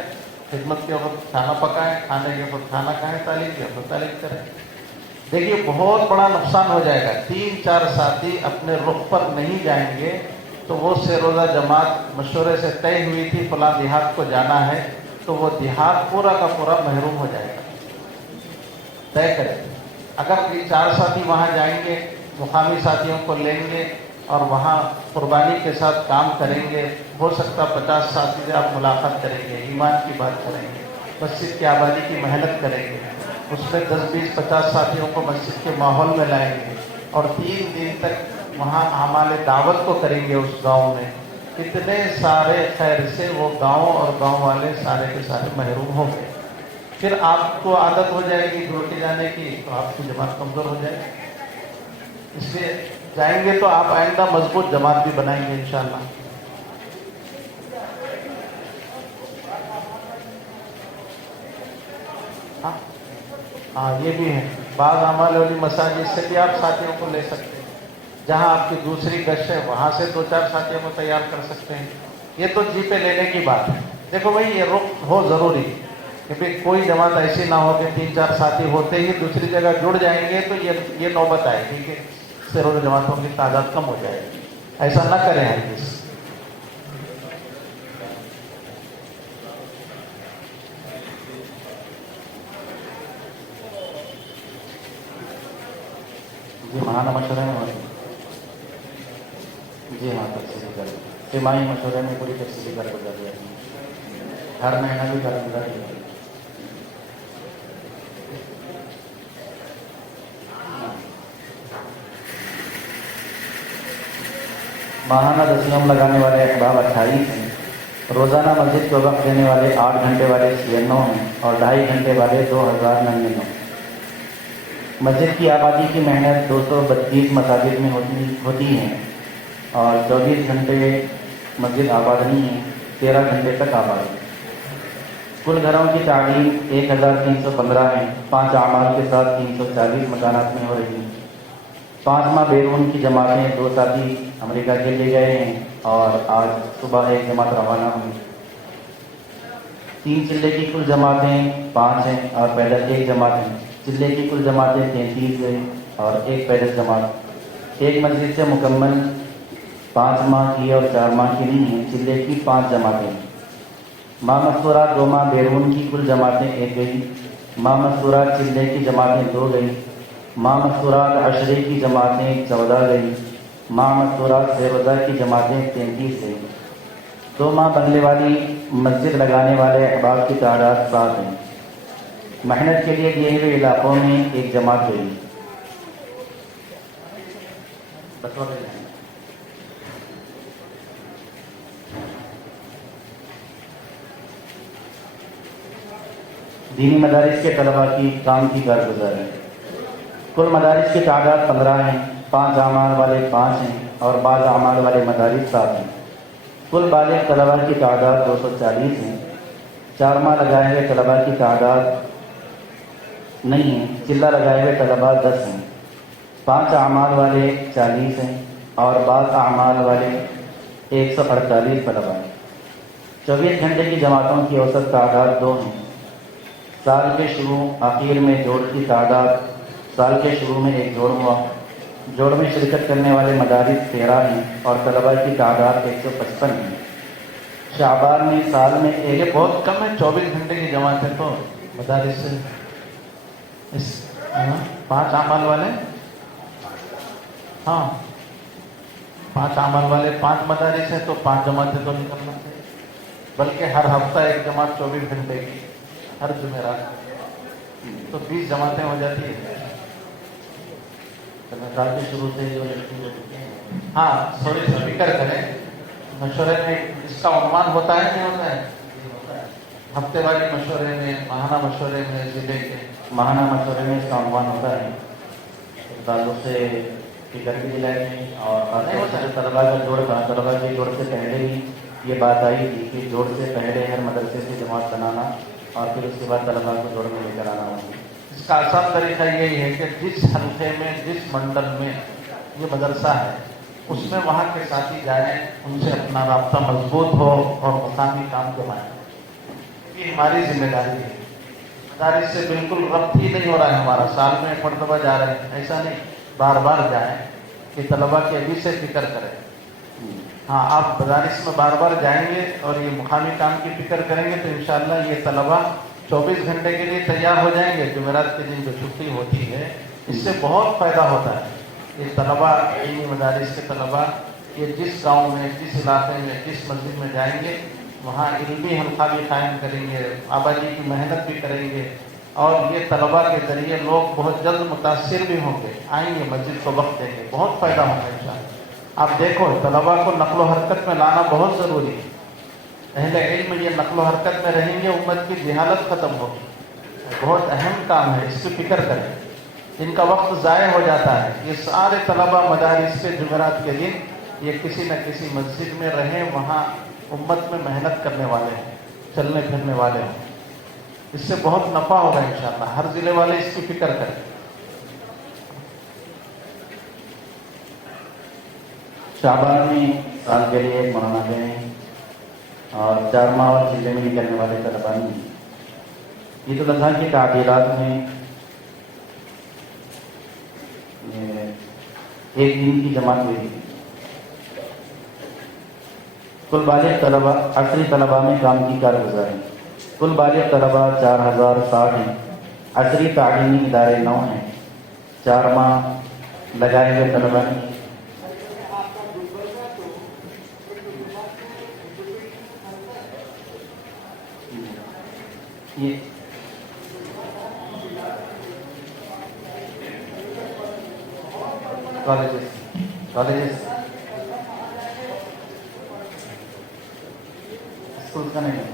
खिदमत के वक्त खाना पकाएं, खाने के वक्त खाना खाएं, तालीम के वक्त तालीम करें। देखिए बहुत बड़ा नुकसान हो जाएगा। 3-4 साथी अपने रुख पर नहीं जाएंगे तो वो से रोज़ा जमात मशवरे से तय हुई थी फलां देहात को जाना है, तो वो देहात पूरा का पूरा महरूम हो जाएगा। तय करें। अगर 4 साथी वहाँ जाएंगे, मुकामी साथियों को लेंगे और वहाँ कुर्बानी के साथ काम करेंगे, हो सकता 50 साथी से आप मुलाकात करेंगे, ईमान की बात करेंगे, मस्जिद की आबादी की मेहनत करेंगे, उसमें 10-20-50 साथियों को मस्जिद के माहौल में लाएंगे और 3 दिन तक वहाँ हमारे दावत को करेंगे उस गांव में। कितने सारे खैर से वो गांव और गांव वाले सारे के सारे महरूम होंगे। फिर आपको आदत हो जाएगी जुड़ के जाने की, तो आपकी जमात कमजोर हो जाएगी। इसलिए जाएंगे तो आप आइंदा मजबूत जमात भी बनाएंगे इंशाअल्लाह। हाँ ये भी है। बाज़ अमाल वाली मसाजिद से भी आप साथियों को ले सकते हैं। जहाँ आपकी दूसरी गश्त है वहाँ से 2-4 साथियों को तैयार कर सकते हैं। ये तो जी पे लेने की बात है। देखो भाई ये रुख हो जरूरी कि भाई कोई जमात ऐसी ना हो कि 3-4 साथी होते ही दूसरी जगह जुड़ जाएंगे तो ये नौबत आएगी कि सिरों जमातों की तादाद कम हो जाएगी। ऐसा ना करें हरगिज़। जी महाना मशवरे में जी हाँ तफसीली कर तिमाही मशवरे में पूरी तफसीली कर गुजर दिया। हर महीना भी कर गुजर दिया। माहाना दस्यम लगाने वाले अहबाब 28 हैं। रोज़ाना मस्जिद को वक्त देने वाले 8 घंटे वाले 96 हैं और 2.5 घंटे वाले 2099। मस्जिद की आबादी की मेहनत 232 मसाजिद में होती है और 24 घंटे मस्जिद आबाद नहीं है, 13 घंटे तक आबाद है। कुल घरों की तालीम 1315 है। 5 आमाल के साथ 340 मकानात में हो रही हैं। 5 माह बैरून की जमातें 2 साथी अमेरिका के लिए गए हैं और आज सुबह एक जमात रवाना हुई। 3 चिल्ले की कुल जमातें 5 हैं और पैदल 1 जमात है। चिल्ले की कुल जमातें 33 हैं और 1 पैदल जमात। एक मस्जिद से मुकम्मल 5 माह की और 4 माह की नहीं है। चिल्ले की 5 जमातें। माह मस्तूरा 2 माह बैरून की कुल जमातें 1 गई। माह मस्तूरा चिल्ले की जमातें 2 गई। माह मस्तूरात अशरे की जमातें 14 गई। माह मस्तूरात सेरोज़ा की जमातें 33 गई। 2 माह बंगले वाली मस्जिद लगाने वाले अहबाब की तादाद 7 है। मेहनत के लिए दिए हुए इलाकों में 1 जमात गई। दीनी मदारिस के तलबा की काम की कारगुजारी। कुल मदारिस की तादाद 15 हैं। 5 आमाल वाले 5 हैं और बाज़ आमाल वाले मदारिस 7 हैं। कुल बालिग तलबा की तादाद 240 हैं। 4 माह लगाए हुए तलबा की तादाद नहीं है। चिल्ला लगाए हुए तलबा 10 हैं। 5 आमाल वाले 40 हैं और बाज़ आमाल वाले 148 तलबा हैं। 24 घंटे की जमातों की औसत तादाद 2 हैं। साल के शुरू आखिर में जोड़ की तादाद साल के शुरू में 1 जोड़ हुआ। जोड़ में शिरकत करने वाले मदारिस 13 हैं और तलबा की तादाद 155 है। शाबान में साल में ये बहुत कम है। 24 घंटे की जमात है तो मदारिस से 5 आमाल वाले 5 आमाल वाले 5 मदारिस हैं तो 5 जमातें तो निकलना चाहिए। बल्कि हर हफ्ता 1 जमात 24 घंटे की, हर जुमेरात तो 20 जमातें हो जाती है। साल के शुरू से जो हाँ सॉरी फिक्र करें। मशवरे में इसका अनुमान होता है नहीं होता है? हफ्ते वाले मशवरे में, माहाना मशवरे में, जिले के माहाना मशवरे में इसका अनुमान होता है। ताल्लुक से फिक्र भी दिलाए में और नहीं होता है। तलबा का जोड़ कहा, तलबा के जोड़ से पहले ही ये बात आई थी कि जोड़ से पहले हर मदरसे से जमात बनाना और फिर उसके बाद तलबा को जोड़ में लेकर आना होगी। इसका आसान तरीका यही है कि जिस हल्के में, जिस मंडल में ये मदरसा है, उसमें वहाँ के साथी जाएं, उनसे अपना राब्ता मजबूत हो और मुकामी काम करवाएं। ये हमारी जिम्मेदारी है। मदारिस से बिल्कुल रब्त ही नहीं हो रहा है हमारा, साल में एक मरतबा जा रहे हैं, ऐसा नहीं, बार बार जाएं कि तलबा के अभी से फिक्र करें। हाँ, आप मदारिस में बार बार जाएंगे और ये मुकामी काम की फिक्र करेंगे तो इंशाअल्लाह ये तलबा 24 घंटे के लिए तैयार हो जाएंगे। जुमेरात के दिन जो छुट्टी होती है, इससे बहुत फायदा होता है। ये तलबा, इल्मी मदारिस के तलबा, ये जिस गांव में, जिस इलाके में, जिस मस्जिद में जाएंगे, वहाँ इल्मी हल्का भी कायम करेंगे, आबादी की मेहनत भी करेंगे, और ये तलबा के जरिए लोग बहुत जल्द मुतासिर भी होंगे, आएंगे मस्जिद को वक्त देंगे, बहुत फायदा होगा इंशाअल्लाह। आप देखो, तलबा को नक्लो हरकत में लाना बहुत ज़रूरी है। अहले इल्म ये नक्लो हरकत में रहेंगे, उम्मत की जहालत ख़त्म होगी। बहुत अहम काम है, इसकी फिक्र करें। इनका वक्त ज़ाय हो जाता है। ये सारे तलबा मदारिस के जुमेरात के दिन ये किसी न किसी मस्जिद में रहें, वहाँ उम्मत में मेहनत करने वाले हैं, चलने फिरने वाले हैं। इससे बहुत नफ़ा होगा इंशाअल्लाह। हर ज़िले वाले इसकी फिक्र करें। शाबान में साल के लिए एक महीना दें और 4 माह और जिले में निकलने वाले तलबा ईद उल अज़हा की ताक़ीरात में एक दिन की जमात हुई। कुल बालिग़ तलबा, असरी तलबा में काम की कारगुजारी। कुल बालिग़ तलबा 4060 हैं। असरी तालीमी इदारे 9 हैं। 4 माह लगाए हुए तलबा की ये कॉलेजेस स्कूल का नहीं है।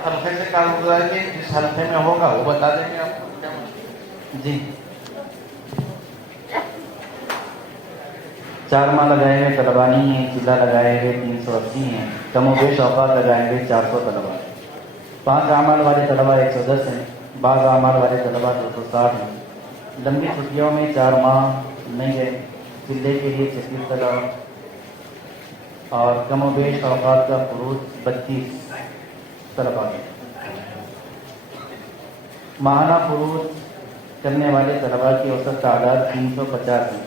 हल्के से कारगुजारी जिस हल्के में होगा वो बता देंगे आपको क्या जी। 4 माह लगाए हुए तलबा नहीं हैं। जिला लगाए हुए 380 हैं। कमोबेश औकात लगाए हुए 400 तलबा। 5 आमाल वाले तलबा 110 हैं। बाज़ आमाल वाले तलबा 260 हैं। लंबी छुट्टियों में 4 माह नहीं गए। जिले के लिए 36 तलबा और कमोबेश औकात का फुरूज 32 तलबा है। माहाना फुरूज करने वाले तलबा की औसत तादाद 350 है।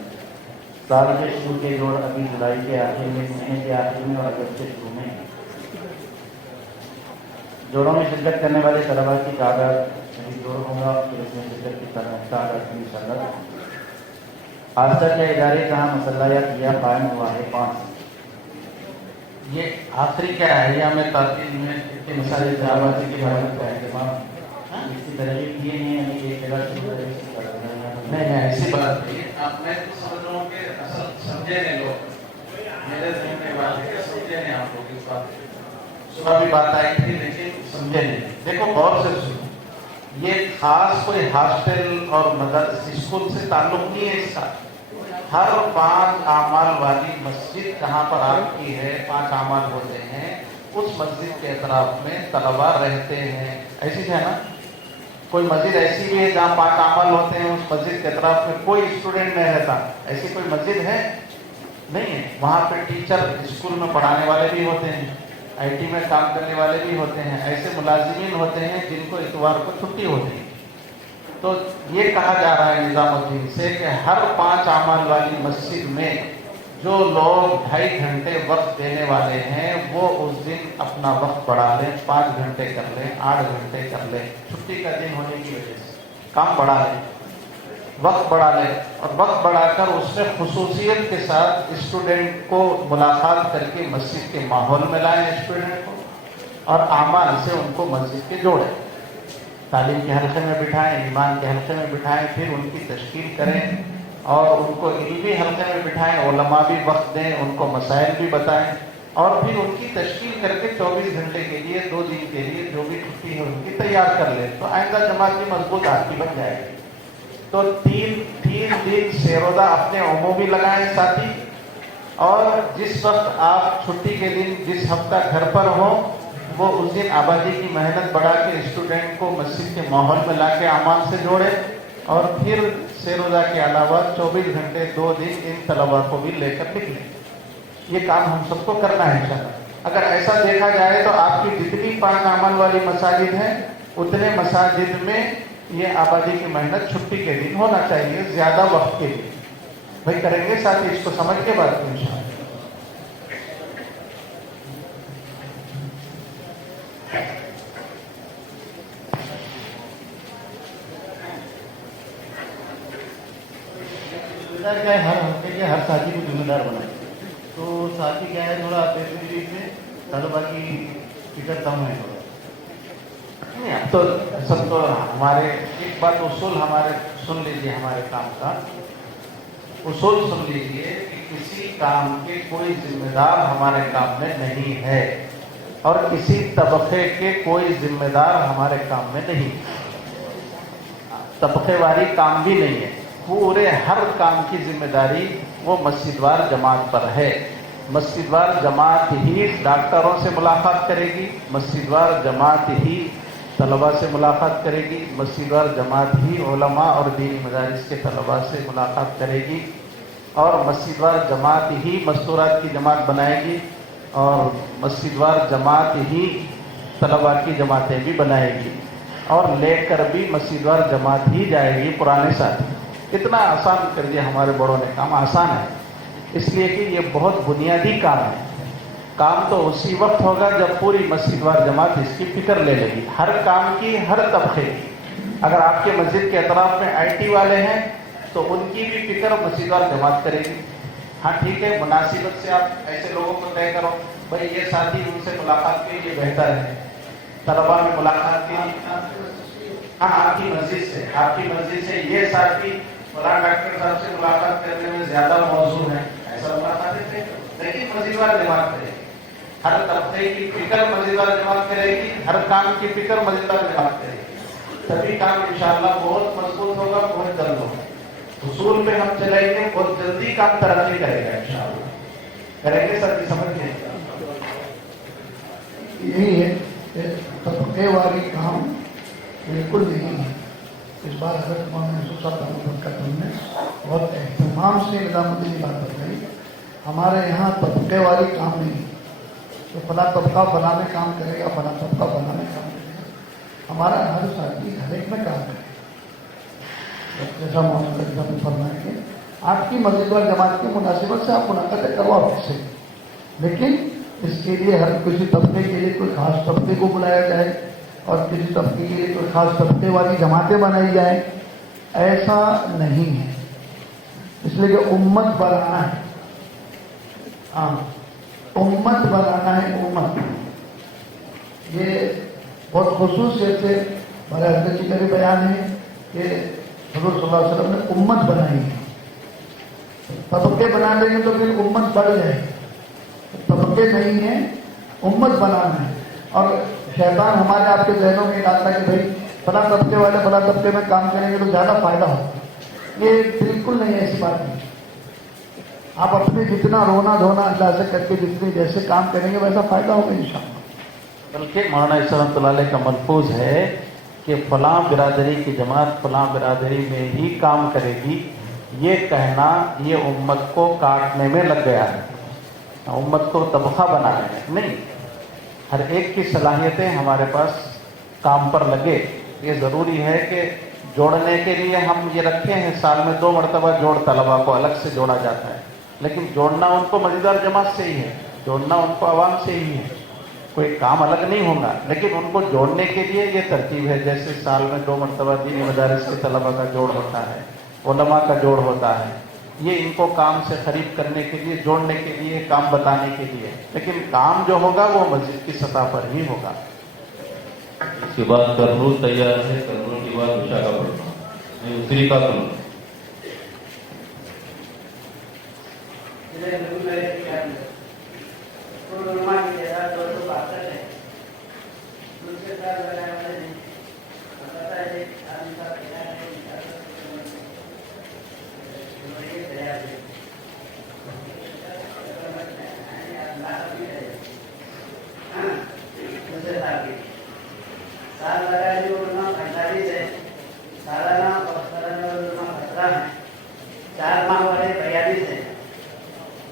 साल के शुरू के जोड़ अभी जुलाई के आखिर में, महीने के आखिर में और अगस्त के शुरू में है। जोड़ों में शिरकत करने वाले तलबा की तादाद अभी जोड़ होगा, फिर इसमें शिरकत की तादाद इंशाअल्लाह। आज तक के इदारे जहाँ मसल्ला या किया कायम हुआ है 5। ये आखिरी क्या है, या मैं ताकीद में इतनी मसाले आबादी की हिफाजत का इंतजाम इसकी तरह किए हैं। एक जगह नहीं है, ऐसी बात नहीं। आप मैं तो समझ रहा हूँ कि असल समझे नहीं लोग, मेरे ज़हन में बात है कि समझे नहीं आप लोग इस बात। सुबह भी बात आई थी लेकिन समझे नहीं। देखो गौर से सुनो, ये खास कोई हॉस्टल और मदरसा स्कूल से ताल्लुक नहीं है इसका। हर 5 आमाल वाली मस्जिद जहाँ पर आपकी है, 5 आमाल होते हैं, उस मस्जिद के अतराफ में तलबा रहते हैं। ऐसी है ना, कोई मस्जिद ऐसी भी है जहाँ 5 आमाल होते हैं, उस मस्जिद के अतराफ में कोई स्टूडेंट नहीं रहता, ऐसी कोई मस्जिद है नहीं है। वहाँ पे टीचर स्कूल में पढ़ाने वाले भी होते हैं, IT में काम करने वाले भी होते हैं, ऐसे मुलाजिमीन होते हैं जिनको इतवार को छुट्टी होती है। तो ये कहा जा रहा है निजामुद्दीन से कि हर 5 आमाल वाली मस्जिद में जो लोग 2.5 घंटे वक्त देने वाले हैं वो उस दिन अपना वक्त बढ़ा लें, 5 घंटे कर लें, 8 घंटे कर लें। छुट्टी का दिन होने की वजह से काम बढ़ा लें, वक्त बढ़ा लें, और वक्त बढ़ाकर उसमें खुसूसियत के साथ स्टूडेंट को मुलाकात करके मस्जिद के माहौल में लाएं स्टूडेंट को, और आमाल से उनको मस्जिद के जोड़ें। तालीम के हल्के में बिठाएं, ईमान के हल्के में बिठाएं, फिर उनकी तशकील करें, اور ان کو علمی حلقے میں بٹھائیں، علماء بھی وقت دیں، ان کو مسائل بھی بتائیں، اور پھر ان کی تشکیل کر کے 24 گھنٹے کے لیے 2 دن کے لیے جو بھی چھٹی ہے ان کی تیار کر لیں، تو آئندہ جماعت کی مضبوط آپ کی بن جائے گی۔ تو تین دن سیروزہ اپنے عمومی لگائیں ساتھی، اور جس وقت آپ چھٹی کے دن جس ہفتہ گھر پر ہوں وہ اس دن آبادی کی محنت بڑھا کے اسٹوڈنٹ کو مسجد کے ماحول میں لا کے اعمال سے جوڑے، اور پھر سیروزہ کے علاوہ 24 گھنٹے 2 دن ان طلباء کو بھی لے کر نکلیں۔ یہ کام ہم سب کو کرنا ہے انشاءاللہ۔ اگر ایسا دیکھا جائے تو آپ کی جتنی پاک عمل والی مساجد ہیں اتنے مساجد میں یہ آبادی کی محنت چھٹی کے دن ہونا چاہیے، زیادہ وقت کے لیے۔ بھائی کریں گے ساتھ اس کو سمجھ کے بات کریں انشاءاللہ۔ کیا ہے، ہر ہفتے کے ہر ساتھی کو ذمہ دار بنائے، تو ساتھی کیا ہے تھوڑا پیسے میں طلبا کی فکر کم ہے تھوڑا۔ تو سب تو ہمارے ایک بات اصول ہمارے سن لیجیے، ہمارے کام کا اصول سن لیجیے کہ کسی کام کے کوئی ذمہ دار ہمارے کام میں نہیں ہے، اور کسی طبقے کے کوئی ذمہ دار ہمارے کام میں نہیں، طبقے واری کام بھی نہیں ہے۔ پورے ہر کام کی ذمہ داری وہ مسجد وار جماعت پر ہے۔ مسجد وار جماعت ہی ڈاکٹروں سے ملاقات کرے گی، مسجد وار جماعت ہی طلباء سے ملاقات کرے گی، مسجد وار جماعت ہی علماء اور دینی مدارس کے طلباء سے ملاقات کرے گی، اور مسجد وار جماعت ہی مستورات کی جماعت بنائے گی، اور مسجد وار جماعت ہی طلباء کی جماعتیں بھی بنائے گی، اور لے کر بھی مسجد وار جماعت ہی جائے گی پرانے ساتھی۔ اتنا آسان کر دیا ہمارے بڑوں نے، کام آسان ہے، اس لیے کہ یہ بہت بنیادی کام ہے۔ کام تو اسی وقت ہوگا جب پوری مسجد وار جماعت اس کی فکر لے لے گی، ہر کام کی، ہر طبقے کی۔ اگر آپ کے مسجد کے اطراف میں IT والے ہیں تو ان کی بھی فکر مسجد وار جماعت کرے گی۔ ہاں ٹھیک ہے، مناسبت سے آپ ایسے لوگوں کو طے کرو، بھائی یہ ساتھی ان سے ملاقات کے لیے بہتر ہے، طلباء میں ملاقات کے لیے، ہاں آپ کی مسجد سے یہ ساتھی فلاں ڈاکٹر صاحب سے ملاقات کرنے میں زیادہ موضوع ہے، ایسا ملاقات ہے، لیکن مسجد وار جماعت کرے گی، ہر طبقے کی فکر مسجد وار جماعت کرے گی، ہر کام کی فکر مسجد وار جماعت کرے گی، تبھی کام انشاءاللہ بہت مضبوط ہوگا، بہت جلد ہوگا۔ اصول پہ ہم چلیں گے، بہت جلدی کام ترقی کرے گا انشاءاللہ۔ کریں گے سر، سمجھ گئے؟ یہی ہے کہ طبقے والی کام بالکل نہیں ہے۔ اس بار حضرت مولانا یوسف صاحب نے بہت اہتمام سے نظام الدین کی بات بتائی۔ ہمارے یہاں طبقے والی کام نہیں، تو فلاں طبقہ فلاں میں کام کرے گا، فلاں طبقہ فلاں میں کام کرے گا۔ ہمارا ہر ساتھی ہر ایک میں کام کرے گا، جیسا مولانا نے فرمایا کہ آپ کی مسجد وار جماعت کی مناسبت سے آپ منعقد کرواؤ سے، لیکن اس کے لیے ہر کسی طبقے کے لیے کوئی خاص طبقے کو بلایا جائے اور کسی طبقے کے لیے کوئی خاص طبقے والی جماعتیں بنائی جائیں، ایسا نہیں ہے۔ اس لیے کہ امت بنانا ہے، ہاں امت بنانا ہے، امت۔ یہ بہت خصوصیت سے ہمارے حضرت جی کا بھی بیان ہے کہ حضور صلی اللہ علیہ وسلم نے امت بنائی ہے۔ طبقے بنا لیں گے تو پھر امت بڑھ جائے گی، طبقے نہیں ہیں، امت بنانا ہے۔ اور شیطان ہمارے آپ کے ذہنوں میں ڈالتا ہے کہ بھائی فلاں طبقے والے فلاں طبقے میں کام کریں گے تو زیادہ فائدہ ہوگا۔ یہ بالکل نہیں، ایسی بات نہیں۔ آپ اپنے جتنا رونا دھونا اللہ سے کر کے جتنے جیسے کام کریں گے ویسا فائدہ ہوگا انشاءاللہ۔ بلکہ مولانا رحمۃ اللہ علیہ کا ملفوظ ہے کہ فلاں برادری کی جماعت فلاں برادری میں ہی کام کرے گی، یہ کہنا یہ امت کو کاٹنے میں لگ گیا ہے، امت کو طبقہ بنانے میں نہیں۔ ہر ایک کی صلاحیتیں ہمارے پاس کام پر لگے۔ یہ ضروری ہے کہ جوڑنے کے لیے ہم یہ رکھے ہیں، سال میں 2 مرتبہ جوڑ طلباء کو الگ سے جوڑا جاتا ہے، لیکن جوڑنا ان کو مسجد وار جماعت سے ہی ہے، جوڑنا ان کو عوام سے ہی ہے، کوئی کام الگ نہیں ہوگا، لیکن ان کو جوڑنے کے لیے یہ ترتیب ہے۔ جیسے سال میں 2 مرتبہ دینی مدارس کے طلباء کا جوڑ ہوتا ہے، علماء کا جوڑ ہوتا ہے، یہ ان کو کام سے قریب کرنے کے لیے، جوڑنے کے لیے، کام بتانے کے لیے، لیکن کام جو ہوگا وہ مسجد کی سطح پر ہی ہوگا۔ اس کے بعد کرنول تیار ہے، کرنول کے بعد وشاکھاپٹنم، میں اتری کا کروں۔ चार माह वाले 42 हैं,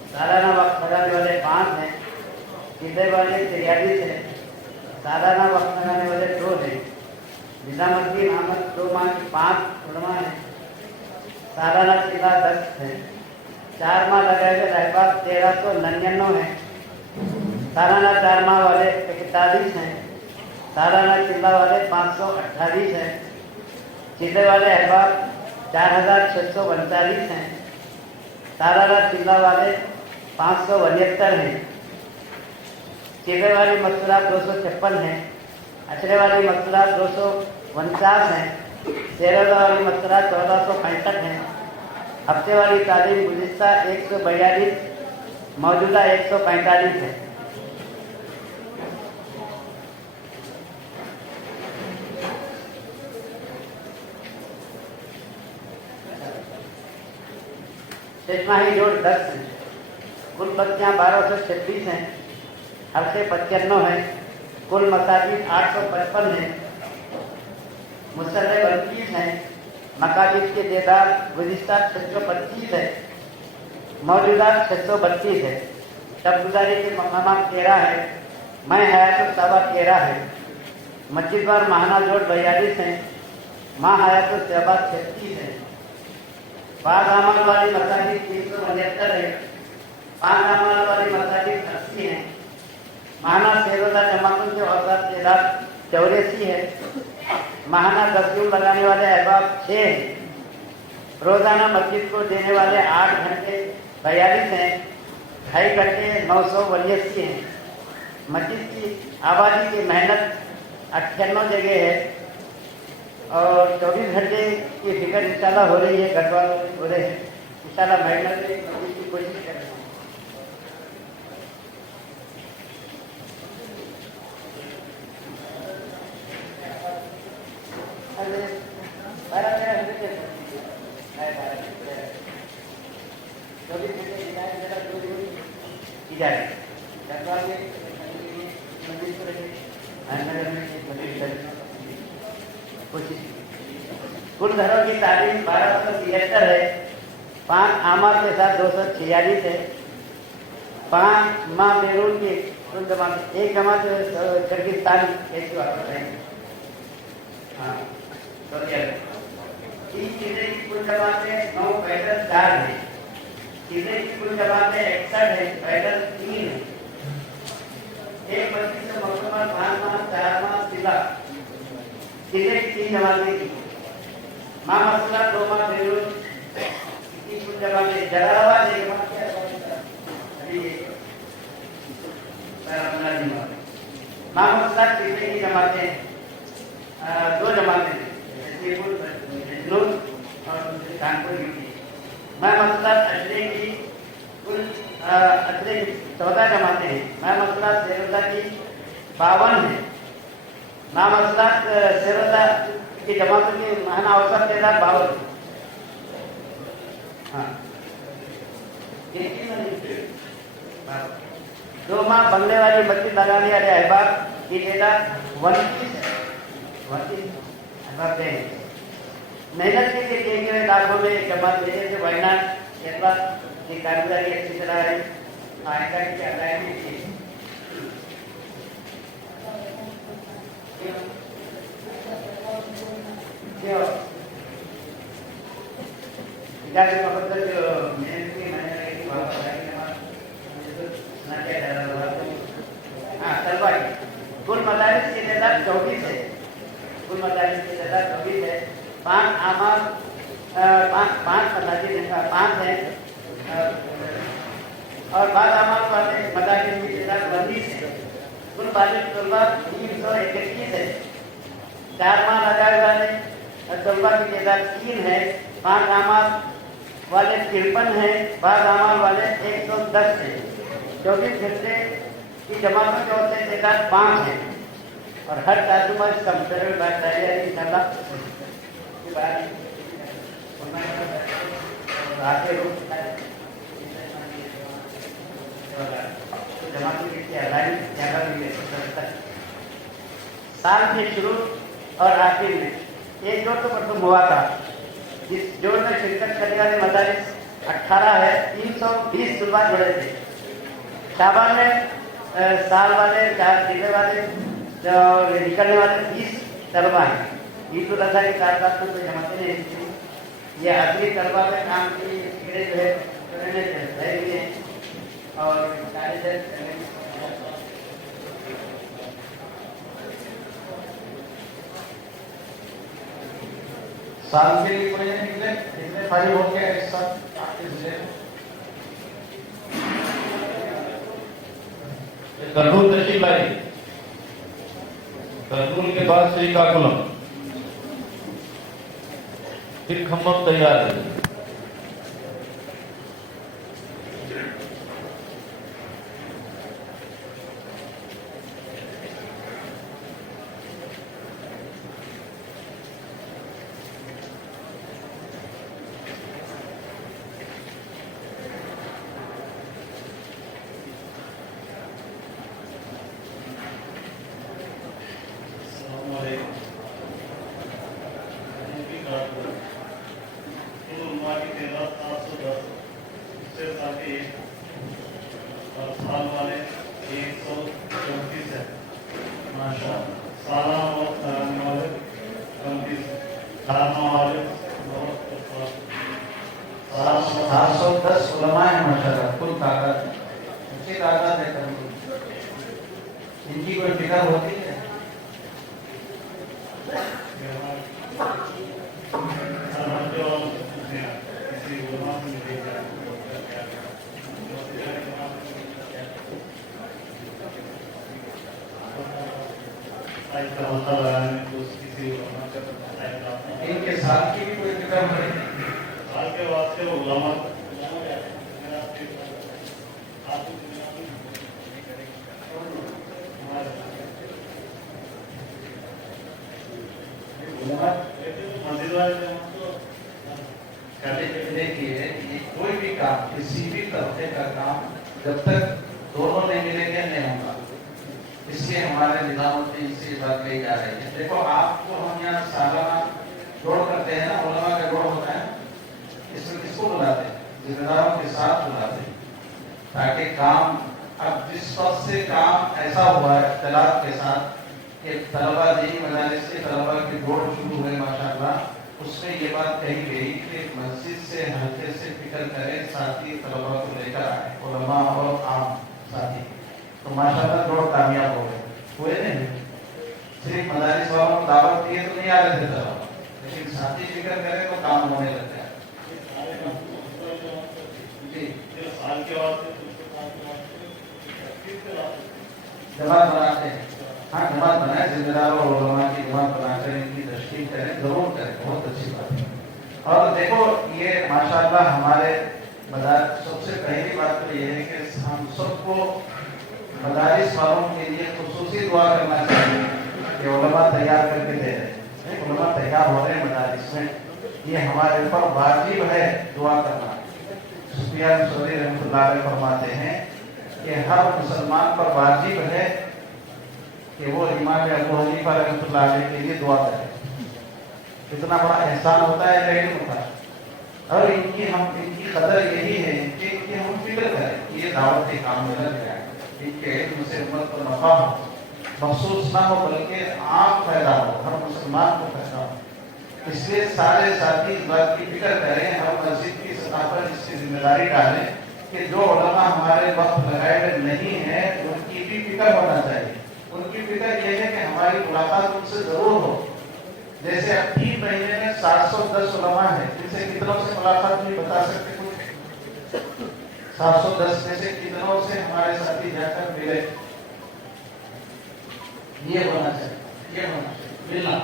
सालाना वक्त लगाने वाले 5 हैं, सीधे वाले 43 हैं, सालाना वक्त लगाने वाले 2 हैं, निजामुद्दीन अहमद 2 माह की 5 उलमा हैं, सालाना चिल्ला 10 है, 4 माह लगाए हुए रहबाब 1399 हैं, सालाना 4 माह वाले 41 हैं, सालाना चिल्ला वाले 528 हैं, सीधे वाले अहबाब 4649 हैं, सालाना चिल्ला वाले 572 हैं, सीधे वाली मस्तूरात 256 हैं, अचरे वाली मस्तूरात 249 हैं, शेरोजा वाली मस्तूरात 1465 हैं, हफ्ते वाली तालीम गुज़िश्ता 142, मौजूदा 145 है। शेषमाही जोड़ 10 हैं, कुल बस्तियाँ 1226 हैं, हफ्ते 95 हैं, कुल मसाजिद 855 हैं, मुसल्ले 32 हैं, मकाजिद के देदार गुज़िश्ता 625 है, मौजूदा 632 है, शबगुजारी के मकामात 13 है, मैं हयातुल साबा 13 है, मस्जिद वार माहाना जोड़ 42 हैं, माँ हयातुल साबा 36 है, 5 अमाल वाली मसाजिद 372 है, 5 अमाल वाली मसाजिद 80 है, माहाना शेरोजा जमातों के औसत तादाद 84 है, माहाना दस्तूर लगाने वाले अहबाब 6 हैं, रोजाना मस्जिद को देने वाले 8 घंटे 42 हैं, 2.5 घंटे 982 हैं, मस्जिद की आबादी की मेहनत 98 जगह है और 24 घंटे की फिक्र इंशाल्लाह हो रही है, गठवाल हो रहे हैं, इंशाल्लाह मेहनत की कोशिश कर रहे हैं। कुल घरों की तालीम 1273 है, 5 आमार के साथ 246 है, 5 माह बेरून की कुल जमात, एक जमात किर्गिस्तान ऐसी वापस है। हाँ, तीन चीजें की कुल जमातें 9 पैदल 4 है, चीजें की कुल जमातें 61 है, पैदल 3 है, एक मस्जिद से मकतबा 5 माह 4 माह सिला, चीजें की 3 जमातें की, माँ मसला 2 माह बेरून की कुल जमातें, जलालाबाद एक माह क्या माँ मसला चीजें की जमातें 2 जमातें और कानपुर की, मैं मसला अजरे की कुल अजरे 14 जमातें हैं, मैं मसला शेरोजा की 52 है, मैं मसला शेरोजा की जमातों की माहाना औसत तादाद 52 है। हाँ, 2 माह बंगले वाली मस्जिद लगाने वाले अहबाब की तादाद 29 है, 29 अहबाब हैं। मेहनत के लिए किए गए लाखों में जमात लेने से वायनाड केरला की कामगारी अच्छी तरह है, आयकर की अदायगी की जो इधर के मतलब जो मेहनत की मैंने एक बात बताई के बाद ना क्या डर रहा था। हाँ, तलवा कुल मदारिस की तादाद 24 है, कुल मदारिस की तादाद 24 है, 5 आमार 5 मसाजिद 5 हैं और 5 आमार वाले मसाजिद की तादाद 32 है, कुल बालिग तलबा 331 है, 4 माह लगाए वाले तलबा की तादाद 3 है, 5 आमार والے 53 ہیں, بعض اعمال والے 110 ہیں. 24 گھنٹے کی جماعتوں کے ہوتے ہیں تعداد 5 ہے, اور ہر ترجمہ اس کا مطلب بات رہی ہے ان شاء اللہ. سال کے شروع اور آخر میں ایک جوڑ تو پرتم ہوا تھا, جس جوڑ میں شرکت کرنے والے مدارس 18 ہے, 320 طلباء جڑے تھے. شعبان میں سال والے 4 ضلع والے جو نکلنے والے 30 طلباء ہیں. عید الاضحیٰ کی تعداد میں کوئی جماعتیں نہیں تھی. یہ اصلی طلباء میں کام کی فکرے جو ہے رہے ہوئے ہیں اور سال کے لیے کوئی نہیں نکلے, کتنے فائل ہو گیا اس سال آپ کے ضلع میں؟ کرنول تشریف لائی, کرنول کے بعد سری کاکولم, پھر کھمم تیار ہے. ان کی کوئی فکر ہوتی ہے؟ ان کے ساتھ کی بھی کوئی فکر نہیں. سال کے واسطے علماء دیکھیے, کوئی بھی کام, کسی بھی طبقے کا کام جب تک دونوں نہیں ملیں گے نہیں ہوگا. اس لیے ہمارے نظام الدین سے یہ بات کہی جا رہی ہے. دیکھو آپ کو ہم یہاں سالانہ جوڑ کرتے ہیں نا, علماء کا جوڑ ہوتا ہے, اس میں کس کو بلاتے ہیں؟ ذمہ داروں کے ساتھ بلاتے ہیں, تاکہ کام, اب جس وقت سے کام ایسا ہوا ہے اختلاف کے ساتھ کہ طلبہ دینی مدارس کے طلبہ کے جوڑ شروع ہوئے ماشاءاللہ, اس میں یہ بات کہی گئی کہ مسجد سے حلقے سے فکر کریں, ساتھی طلبہ کو لے کر آئے, علماء اور عام ساتھی. تو ماشاءاللہ جوڑ کامیاب ہو گئے. ہوئے نہیں, صرف مدارس والوں کو دعوت دیے تو نہیں آ رہے تھے طلبہ, لیکن ساتھی فکر کریں تو کام ہونے لگتا ہے. جی, جماعت بناتے ہیں, ہاں جماعت بنائے, ذمہ دار اور علماء کی جماعت بنا کر ان کی تشکیل کریں, ضرور کریں, بہت اچھی بات ہے. اور دیکھو یہ ماشاءاللہ ہمارے مدارس, سب سے پہلی بات تو یہ ہے کہ ہم سب کو مدارس والوں کے لیے خصوصی دعا کرنا چاہیے کہ علماء تیار کر کے دے رہے ہیں, علماء تیار ہو رہے ہیں مدارس میں, یہ ہمارے اوپر واجب ہے دعا کرنا. سفیان ثوری رحمۃ اللہ علیہ فرماتے ہیں کہ ہر مسلمان پر واجب ہے کہ وہ امام ابو حنیفہ رحمۃ اللہ علیہ کے لیے دعا کرے. اتنا بڑا احسان ہوتا ہے یا نہیں ہوتا ہے؟ اور ان کی قدر یہی ہے کہ ہم فکر کریں کہ یہ دعوت کے کام میں لگ جائے, ان کے علم سے امت کو نفع ہو, مخصوص نہ ہو بلکہ عام پیدا ہو, ہر مسلمان کو پیدا ہو. اس لیے سارے ساتھی اس بات کی فکر کریں, ہر مسجد کی سطح پر اس کی ذمہ داری ڈالیں کہ جو علماء ہمارے وقت لگائے ہوئے نہیں ہیں ان کی بھی فکر ہونا چاہیے. ان کی فکر یہ ہے کہ ہماری ملاقات ان سے ضرور ہو. جیسے اب 3 مہینے میں 710 علماء ہیں, جن سے کتنوں سے ملاقات نہیں بتا سکتے کچھ؟ 710 میں سے کتنوں سے ہمارے ساتھی جا کر ملے؟ یہ ہونا چاہیے, یہ ہونا چاہیے, ملنا.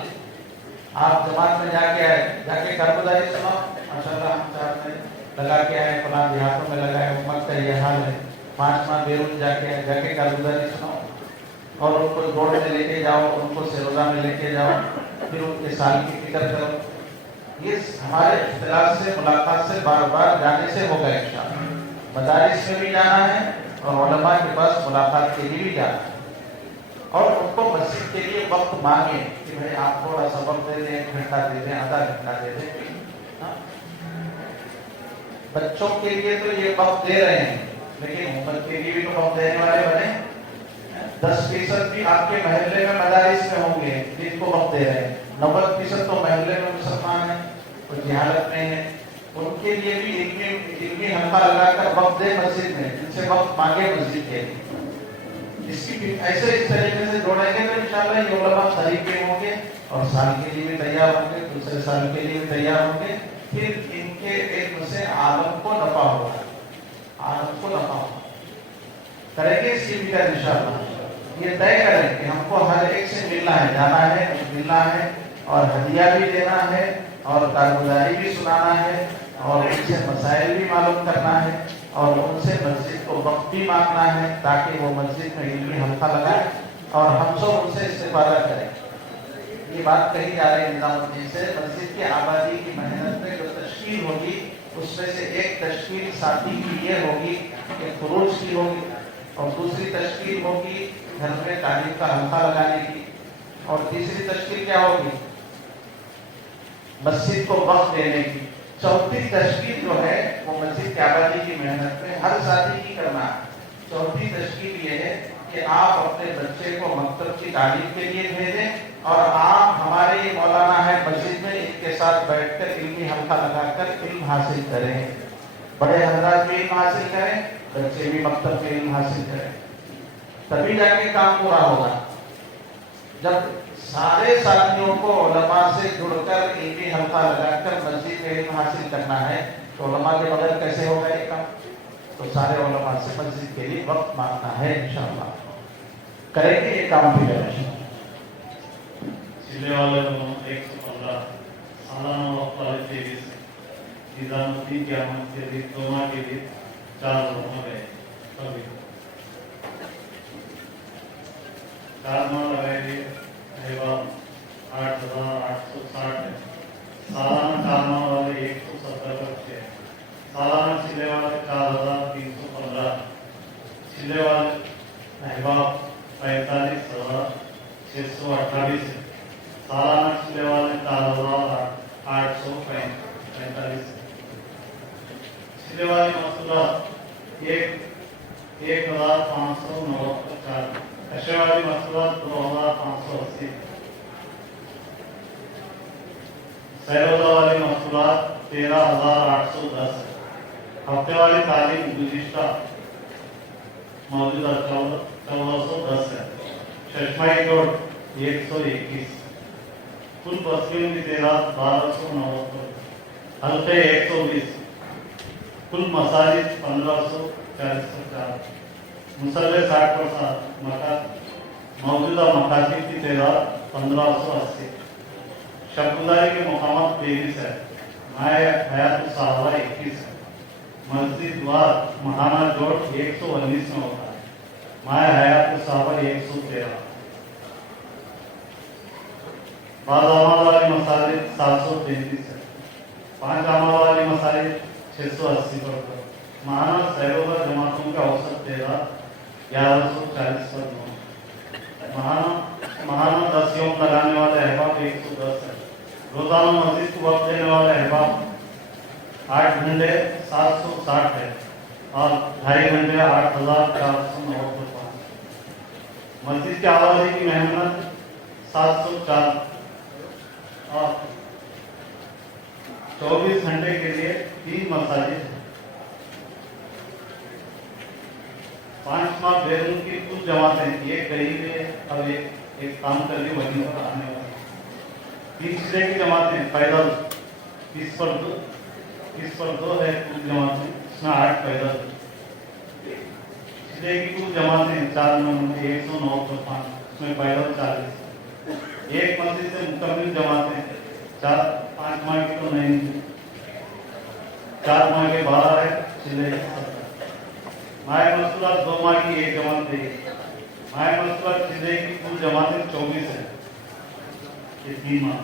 آپ جماعت میں جا کے آئے, جا کے کارگزاری سناؤ, ماشاءاللہ ہم چاہتے ہیں लगा के आए, फलां देहातों में लगाए, उम्मत का ये हाल है। 5 माह बेरूज जाके कारगुजारी सुनाओ और उनको जोड़ में लेके जाओ, उनको सिरोजा में लेके जाओ, फिर उनके साल की फिक्र करो। ये हमारे इख्तिलाफ से, मुलाकात से, बार बार जाने से होगा इंशाअल्लाह। मदारिस में भी जाना है और उलमा के पास मुलाकात के लिए भी जाना है, और उनको मस्जिद के लिए वक्त मांगे कि भाई आप थोड़ा सा वक्त दे दें, 1 घंटा दे दें, आधा घंटा दे दें। हाँ? बच्चों के लिए तो ये वक्त दे रहे हैं, लेकिन उम्मत के लिए भी तो वक्त देने वाले बने। 10% भी आपके महल्ले में मदारिस में होंगे जिनको वक्त दे रहे हैं, 90% तो महल्ले में मुसलमान हैं और जिहालत में है, उनके लिए भी इल्मी हल्का लगाकर वक्त दे मस्जिद में, जिनसे वक्त मांगे मस्जिद के लिए। इसकी ऐसे इस तरीके से जोड़ेंगे तो इंशाअल्लाह ये उलमा तरीके होंगे और साल के लिए भी तैयार होंगे, दूसरे साल के लिए भी तैयार होंगे। फिर इनके इल्म से आलम को नफा होगा, आलम को नफा होगा। करेंगे इसकी फिक्र इंशाअल्लाह। ये तय करें कि हमको हर एक से मिलना है, जाना है, मिलना है और हदिया भी देना है और कारगुजारी भी सुनाना है और उनसे मसाइल भी मालूम करना है और उनसे मस्जिद को वक्त भी मांगना है ताकि वो मस्जिद में इल्मी हल्का लगाए और हम सब उनसे इस्तेफादा करें। ये बात कही जा रही है निजामुद्दीन से, मस्जिद की आबादी की मेहनत में जो तश्कील होगी उसमें से एक तश्कील साथी की ये होगी कि खुरूज की होगी और दूसरी तश्कील होगी घर में तालीम का हल्का लगाने की और तीसरी तश्कील क्या होगी, मस्जिद को वक्त देने की। चौथी तश्कील जो है वो मस्जिद की आबादी की मेहनत में हर साथी की करना है। चौथी तश्कील ये है कि आप अपने बच्चे को मकतब की तालीम के लिए भेजें और आप हमारे ये मौलाना है मस्जिद में, इनके साथ बैठकर इल्मी हल्का लगाकर इल्म हासिल करें। बड़े हजरात भी इल्म हासिल करें, बच्चे भी मकतब में इल्म हासिल करें, तभी जाके काम पूरा होगा। जब सारे साथियों को उलमा से जुड़कर इल्मी हल्का लगाकर मस्जिद में इल्म हासिल करना है तो उलमा के बगैर कैसे होगा ये काम? तो सारे उलमा से मस्जिद के लिए वक्त मांगना है, इंशाअल्लाह करेंगे ये काम भी। जिले वाले 115 सालाना वक्त वाले 23 निजामुद्दीन की आमद के लिए, दोमा के लिए 4 लोग गए, अभी 4 माह लगाए 8,860 है। सालाना 4 माह वाले 170 बच्चे हैं। सालाना चिल्ले वाले 4,315, चिल्ले वाले अहबाब 45,628 है। सालाना चिल्ले वाले 4,845 है। चिल्ले वाले मसूला 1,594, अशरे वाली मसूला 2,580, सैरोजा वाली मसूला 13,810 है। हफ्ते वाली तालीम गुज़िश्ता मौजूदा 1410 है। चश्माई कोड 121, कुल बस्तियों की तादाद 1290, हल्के 120, कुल मसाजिद 1544, मुसल्ले 60%, मौजूदा मकासिद की तादाद 1580, शबगुजारी के मुकामात 23 है। माए हयात साहबा 21 है। मस्जिद वार महाना जोड़ 119 में होता है। माए हयात साहबा 113, बाद अमाल वाली मसाजिद 733 है। 5 अमाल वाली मसाजिद 680 पर, महाना सैरोजा जमातों का औसत तादाद 1140 पर। महाना 10 यौम लगाने वाले अहबाब 110 है। रोजाना मस्जिद को वक्त देने वाले अहबाब 8 घंटे 760 है और 2.5 घंटे 8,495। मस्जिद की आबादी की मेहनत 704 और 24 घंटे के लिए 3 मसाजिद है। 5 माह बैरून की कुल जमातें, एक गई है अब एक काम कर रही वहीं पर आने वाली। 3 सिरे की जमातें पैदल 30 पर 2 है कुल जमातें, इसमें 8 पैदल। सिरे की कुल जमातें 4 नंबर 109 पर 5, इसमें पैदल 40। एक मस्जिद से मुकम्मल जमातें 4-5 माह की तो नहीं। 4 माह के 12 है, चिल्ले 70। माह मसूलात 2 माह की 1 जमात दी। माह मसूलात चिल्ले की कुल जमातें 24 है, ये 3 माह।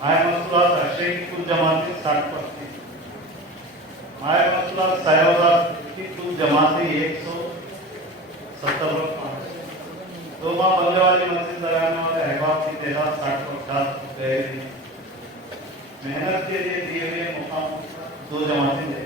माह मसूलात अक्षय की कुल जमातें 60%। माह मसूलात सायावदार की कुल जमातें 170। 2 माह बनने वाली मस्जिद लगाने वाले अहबाब की तादाद 60-50 गए। मेहनत के लिए दिए गए मुकाम 2 जमातें दे।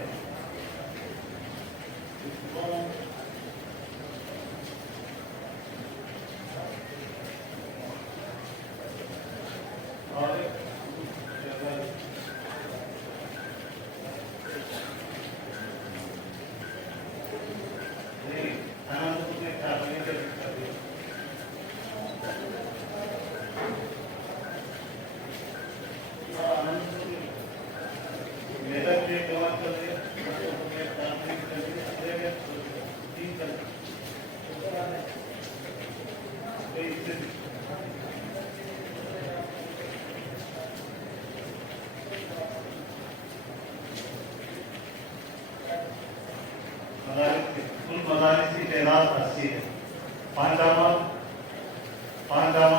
कुल मदारिस की तादाद 80 है। 5 आमाल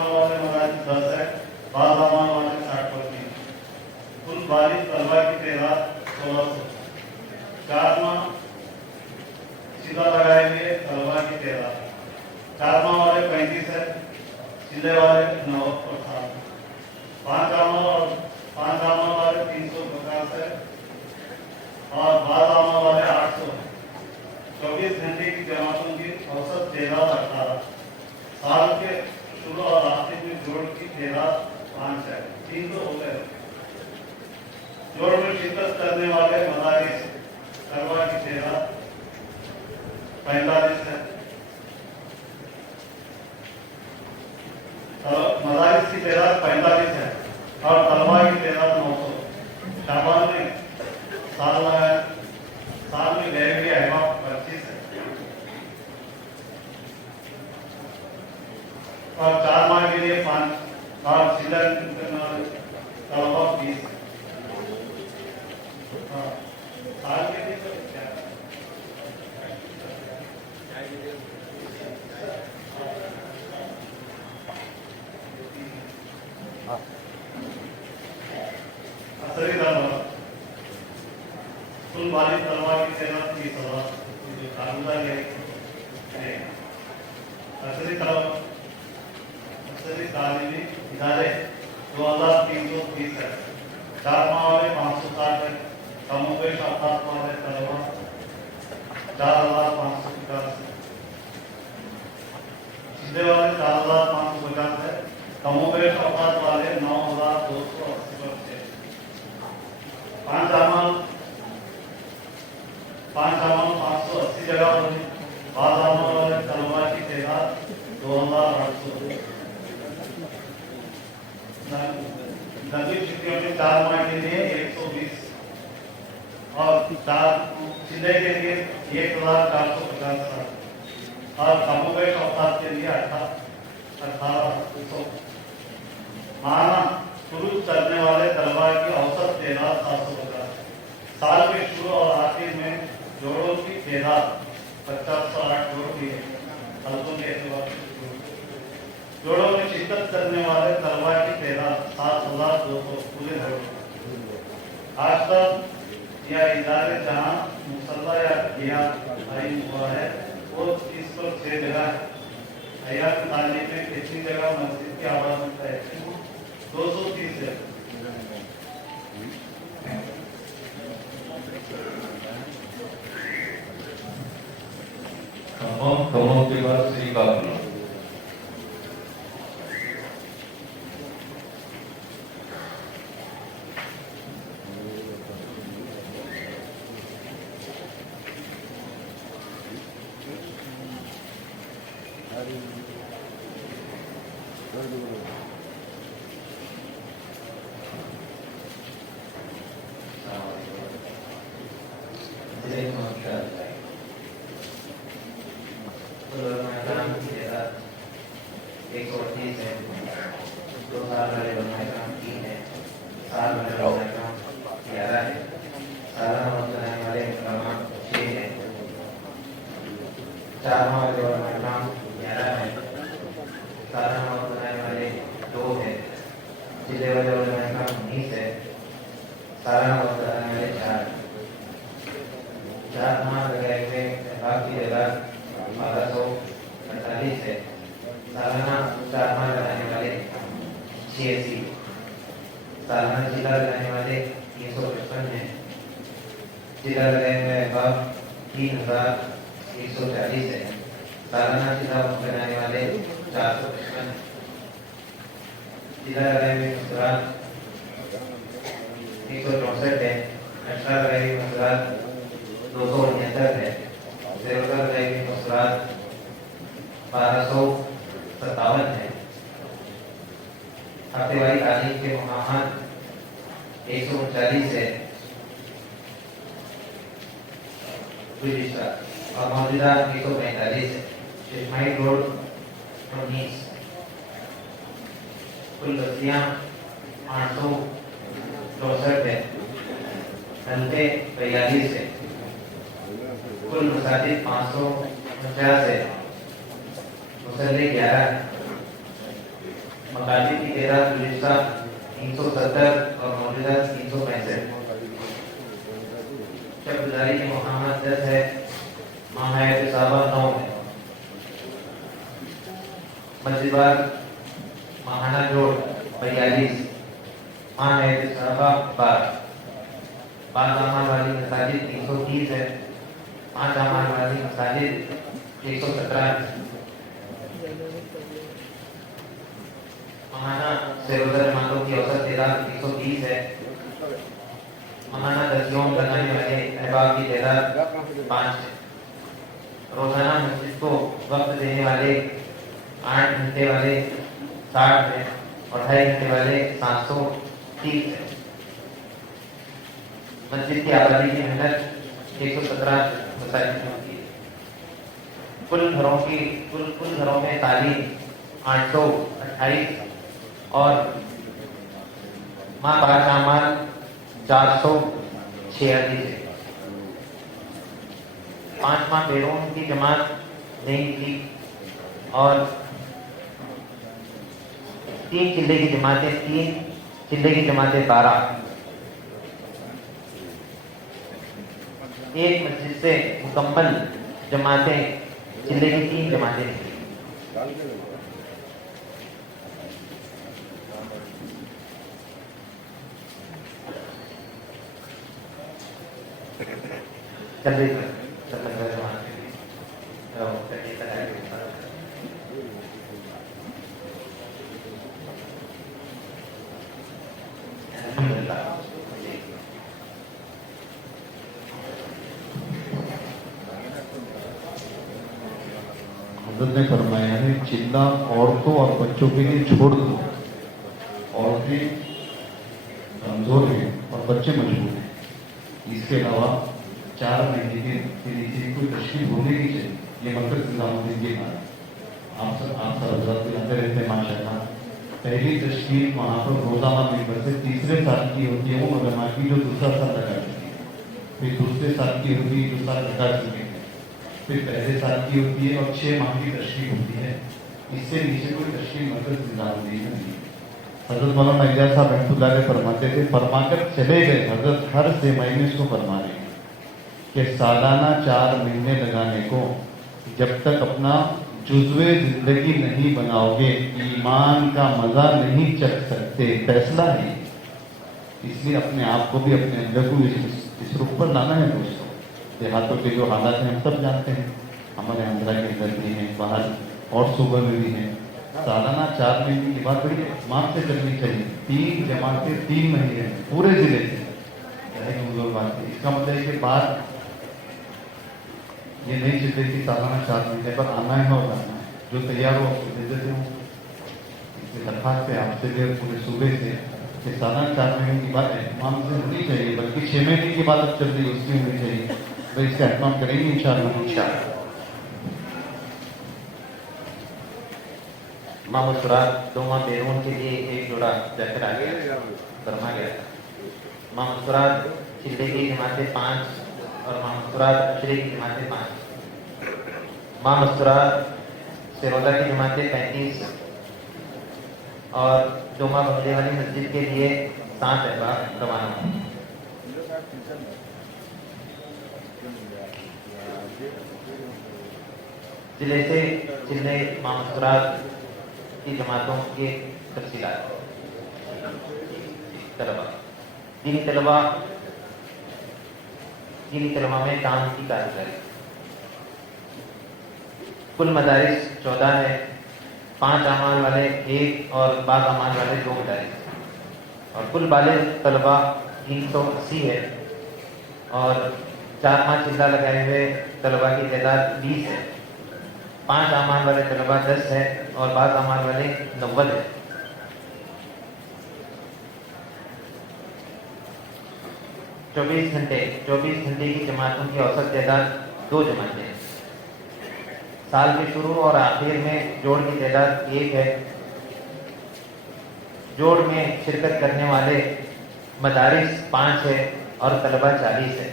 वाले मदारिस 10 है, 12 आमाल वाले 60%। कुल बालिग तलबा की तादाद 1600। 4 माह सीधा लगाएंगे तलबा की तादाद 4 माह वाले 35 है, सीधे वाले 9%। 5 आमाल वाले 350 है और 12 आमाल वाले 800 है। 24 घंटे की जमातों की औसत तादाद 18। साल के शुरू और आखिर में जोड़ की तादाद 5 है। 3 तो हो गए। जोड़ में शिरकत करने वाले मदारिस तलबा की तादाद 45 है। मदारिस की तादाद 45 है और तलबा की तादाद 900। शाबान में साल लगाए, साल में गए हुए अहबाब 25 है और 4 माह के लिए 5 और सीधा तलबा 20 है। साल के लिए तो क्या असरी तलबा कुल बालिग तलबा की तादाद 30,000 जो कानूदा है। असरी तालीमी इदारे 2330 है। 4 माह वाले 560 है। कमोबेश औकात वाले तलबा 4550 है। सीधे वाले 4550 है। कमोबेश औकात वाले 9280 है। 5 आमाल 580 जगह पर 12 आमाल वाले तलबा की तादाद 2800। नकली छुट्टियों में 4 माह के लिए 120 और 4 सीधे के लिए 1450 और कमोबेश औकात के लिए 1800। माहाना शुरू करने वाले तलबा की औसत तादाद 750। साल के शुरू और आखिर में जोड़ों की तादाद 5008 जोड़ की है। हल्कों के एतबार से जोड़ों में शिरकत करने वाले तलबा की तादाद 7200 पूरे जोड़। आज तक यह इदारे जहाँ मुसल्ला या गियात आइन हुआ है वो 30 पर 6 जगह है। हयात तालीम में कितनी जगह मस्जिद की आवाज है? 230 है। कमों के बाद श्री का साल 1,140 है। सालाना जिला बनाने वाले 455, जिला लगाए मुस्कुरात 164 है। अल्ट्रा लगाई मुस्कुरात 269 है। सेवका लगाई मुस्कुरात 1257 है। हफ्तेवारी तालीम के मुहामद 139 है और मौजूदा 145 है। शेषमाही रोड 19। कुल बस्तियां 864 है। हल्के 42 है। कुल मसाजिद 549 है। मुसल्ले 11 है। मकाजिद की तेरह गुलिस्ता 370 और मौजूदा 365। शब्दारी की मुहामद 10 है। माहयत साहबा 9 है। मस्जिदवार माहाना जोड़ 42, माहयत साहबा 12। 5 अमाल वाली मसाजिद 330 है। 5 अमाल वाली मसाजिद 117 है। महाना से रोजा जमातों की औसत तादाद 130 है। महाना दसियों बनाने वाले अहबाब की तादाद 5 है। रोजाना मस्जिद को वक्त देने वाले 8 घंटे वाले 60 है और 2.5 घंटे वाले 730 है। मस्जिद की आबादी की मेहनत 117 मसाजिद में होती है। कुल घरों में तालीम 828 और माँ बाप अमाल 446 है। 5 माह बेरोन की जमात नहीं थी और 3 चिल्ले की जमातें 12। एक मस्जिद से मुकम्मल जमातें चिल्ले की 3 जमातें थी। चल रही है हज़रत ने फरमाया है चिल्ला औरतों और बच्चों के लिए छोड़ दो। औरतें कमजोर हैं और बच्चे मजबूत हैं। इसके अलावा 4 महीने के नीचे कोई तशकील होने की चाहिए। ये मकसद निजामुद्दीन की बात आप सब हज़रात जानते रहते हैं माशाअल्लाह। पहली तशकील वहाँ पर रोजाना मेंबर से तीसरे साल की होती है वो मगरमा की जो दूसरा साल लगा चुकी है। फिर दूसरे साल की होती है जो साल लगा चुके हैं। फिर पहले साल की होती है और 6 माह की तशकील होती है। इससे नीचे कोई तशकील मकसद निजामुद्दीन नहीं है। हजरत मौलाना इलियास साहब रहमतुल्लाह अलैह फरमाते थे, फरमाकर चले गए हजरत हर से महीने इसको फरमा रहे हैं कि सालाना 4 महीने लगाने को जब तक अपना जुज़्वे जिंदगी नहीं बनाओगे ईमान का मजा नहीं चख सकते। फैसला है, इसलिए अपने आप को भी अपने अंदर को इस रुख पर लाना है। दोस्तों देहातों के जो हालात हैं हम सब जानते हैं, हमारे आंध्रा के अंदर भी हैं, बाहर और सूबे में भी हैं। सालाना 4 महीने की बात बड़ी इत्मीनान से चलनी चाहिए। 3 जमातें 3 महीने पूरे जिले से बात है। इसका मतलब के बाद ये नहीं चलते कि सालाना 4 महीने पर आना है और आना है। जो तैयार हो उसको दे देते हूँ। इससे दरख्वास्त है आपसे भी पूरे सूबे से कि सालाना 4 महीने की बात एहतमाम से होनी चाहिए, बल्कि 6 महीने की बात अब चल रही है उसकी होनी चाहिए। तो इसका एहतमाम करेंगे इंशाअल्लाह। माँ मुस्कुरात 2 माह बेरून के लिए एक जोड़ा जाकर आ गया फरमा गया। माँ मुस्कुरात चिल्ले की जमातें 5 और माँ मुस्कुरात अशरे की जमातें 5। माँ मुस्कुरात सिरोजा की जमातें 35 और जुमा बंगले वाली मस्जिद के लिए 7 अहबाब रवाना हुए। जिले से चिल्ले माँ मुस्कुरात की जमातों के तफसीलात। दीनी तलबा में काम की कारीगरी। कुल मदारिस 14 है, 5 अमाल वाले 1 और बाद अमाल वाले 2 मदारिस, और कुल बालिग तलबा 380 है, और 4-5 चिल्ला लगाए हुए तलबा की तादाद 20 है, 5 अमाल वाले तलबा 10 है, और बाद अमाल वाले 90 है। 24 घंटे की जमातों की औसत तादाद 2 जमातें हैं। साल के शुरू और आखिर में जोड़ की तादाद 1 है। जोड़ में शिरकत करने वाले मदारिस 5 है और तलबा 40 है।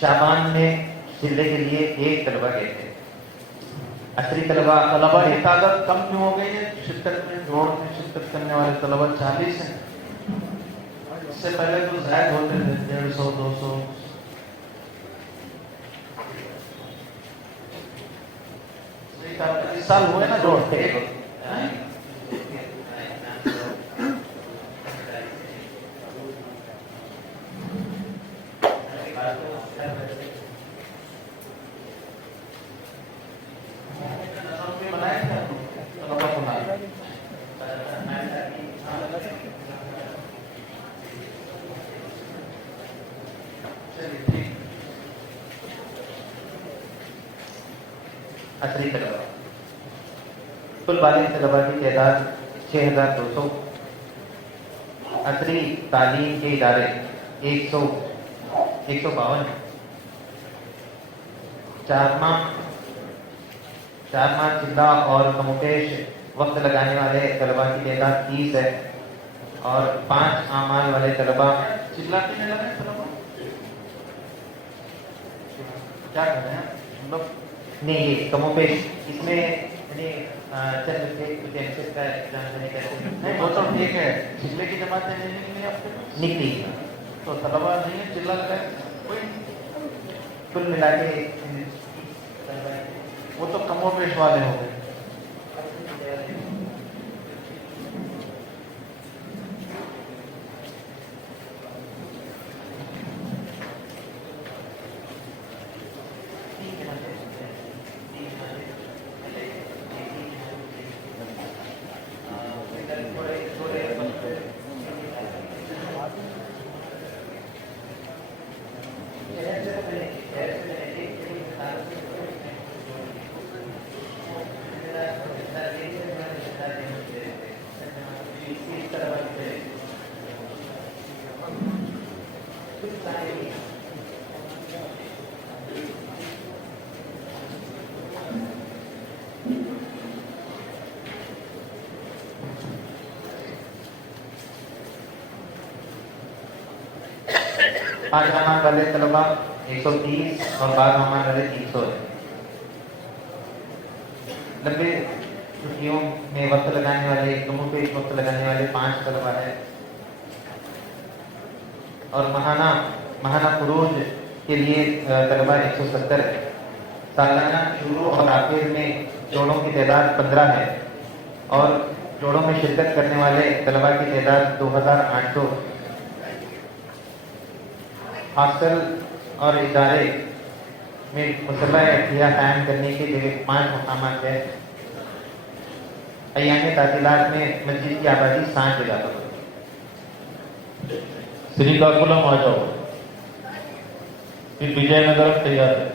शाबान में जिले के लिए 1 तलबा गए थे। असरी तलबा की तादाद कम क्यों हो गई है? शिरकत में, जोड़ में शिरकत करने वाले तलबा 40 हैं। इससे पहले तो ज़ायद होते थे 150, 200। इस साल हुए ना जोड़ते असरी तलबा कुल बालिग तलबा की तादाद 6200। असरी तालीम के इदारे 152 हैं। 4 माह जिला और कमोपेश वक्त लगाने वाले तलबा की तादाद 30 है, और 5 आमाल वाले तलबा चिल्ला के नहीं लगे तलबा? क्या कर रहे हैं हम लोग? नहीं, ये कमोपेश इसमें चंद से कुछ एमसेट का एग्जाम देने का नहीं, वो तो ठीक है। चिल्ले की जमातें नहीं निकली आपके पास? निकली, तो तलबा नहीं है, चिल्ला लगाए कोई? कुल मिला के वो तो कमोपेश वाले हो गए। आज अमान वाले तलबा 130 और बाद अमान वाले 300 है। लंबे छुट्टियों में वक्त लगाने वाले, कमोपेश वक्त लगाने वाले 5 तलबा है, और महाना फुरूज के लिए तलबा 170 है। सालाना शुरू और आखिर में जोड़ों की तादाद 15 है, और जोड़ों में शिरकत करने वाले तलबा की तादाद 2800। हॉस्टल और इदारे में मुसल्ला एहतिया कायम करने के लिए 5 मकामात है। अय्याम तातीलात में मस्जिद की आबादी 60 जगह पर। श्रीकाकुलम आ जाओ, फिर विजयनगर तैयार है।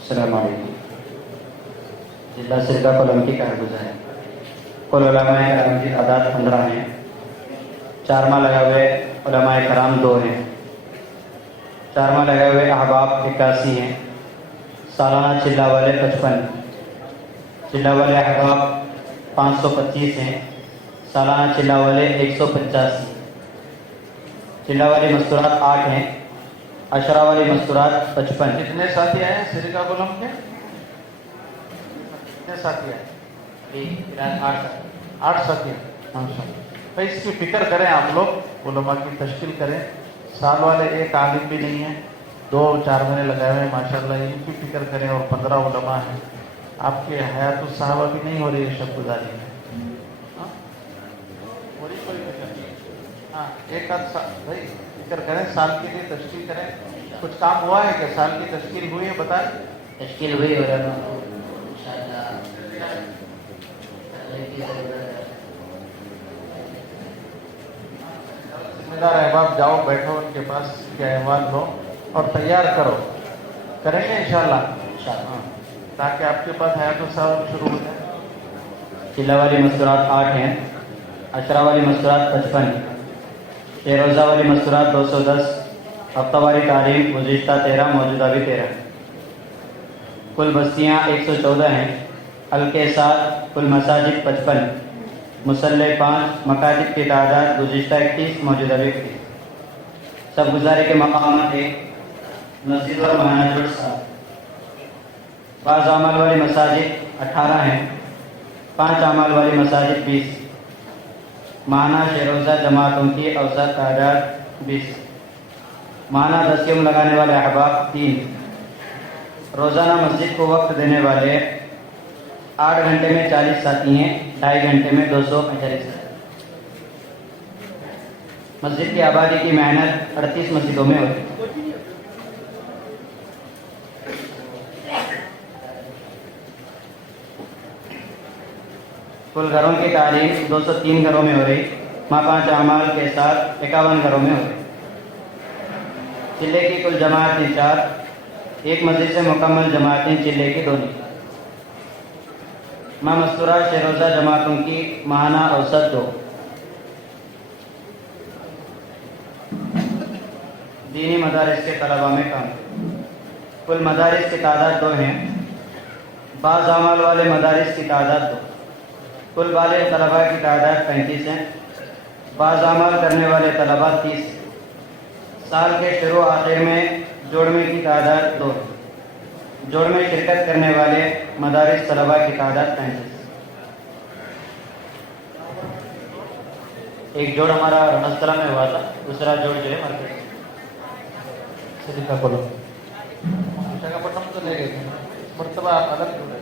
अस्सलामुअलैकुम। जिला श्रीकाकुलम की कारगुज़र है। कुल उलमाए कराम की तादाद 15 हैं। 4 माह लगे हुए उलमाए कराम 2 हैं। 4 माह लगे हुए अहबाब 81 हैं। सालाना चिल्ला वाले 55, चिल्ला वाले अहबाब 525 हैं। सालाना चिल्ला वाले 185, चिल्ला वाली मस्तूरात 8 हैं। अशरा वाली मस्तूरात 55। कितने साथी आए श्रीकाकुलम के? कितने साथी आए? 8 8 साथी। माशा अल्लाह। भाई इसकी फिक्र करें आप लोग, उलमा की तश्कील करें। साल वाले एक आलिम भी नहीं है, 2-4 महीने लगाए हुए हैं माशाल्लाह, इनकी फिक्र करें। और 15 उलमा हैं, आपके हयातुस साहबा भी नहीं हो रही है शब गुजारी में। हाँ? हो रही कोई फिक्र नहीं। हाँ, एक आध साल भाई फिक्र करें, साल के लिए तश्कील करें। कुछ काम हुआ है क्या? साल की तश्कील हुई है, बताएं। तश्कील हुई हो रहा जिम्मेदार अहबाब जाओ, बैठो उनके पास के अहवाल लो और तैयार करो। करेंगे इंशाल्लाह, ताकि आपके पास हयातुस साहब शुरू हो जाए। चिल्ला वाली मस्तूरात 8 हैं, अशरा वाली मस्तूरात 55, शेरोज़ा वाली मस्तूरात 210, हफ्ता वाली तारीख गुज़िश्ता 13, मौजूदा भी 13। कुल बस्तियाँ 114 हैं, हल्के 7, कुल मसाजिद 55, मुसल्ले 5, मकाजिद की तादाद गुज़िश्ता 31, मौजूदा भी 31। सब गुजारे के मकामात एक मस्जिद और महाना 7। बाज़ अमाल वाली मसाजिद 18 हैं, 5 अमाल वाली मसाजिद 20, माना शेरोज़ा जमातों की औसत तादाद 20, माना दस्यम लगाने वाले अहबाब 3, रोज़ाना मस्जिद को वक्त देने वाले 8 घंटे में 40 साथी हैं, 2.5 घंटे में 245 साथी। मस्जिद की आबादी की मेहनत 38 मस्जिदों में होती है। कुल घरों की तालीम 203 घरों में हो रही, 5 अमाल के साथ 51 घरों में हो रही। चिल्ले की कुल जमातें 4, एक मस्जिद से मुकम्मल जमातें चिल्ले की 2 नहीं। मस्तूरा शेरोज़ा जमातों की माहाना औसत 2। दीनी मदारिस के तलबा में कम, कुल मदारिस की तादाद 2 हैं, बाज़ अमाल वाले मदारिस की तादाद 2, कुल बालिग़ तलबा की तादाद 35 हैं, बाज़ अमाल करने वाले तलबा 30। साल के शुरू आखिर में जोड़मे की तादाद 2, जोड़ में शिरकत करने वाले मदारिस तलबा की तादाद 35। एक जोड़ हमारा रणस्थला में हुआ था, दूसरा जोड़ जो है मार्केट श्रीकाकुलम, विशाखापट्टनम तो ले गए थे, मरतबा अलग जोड़े।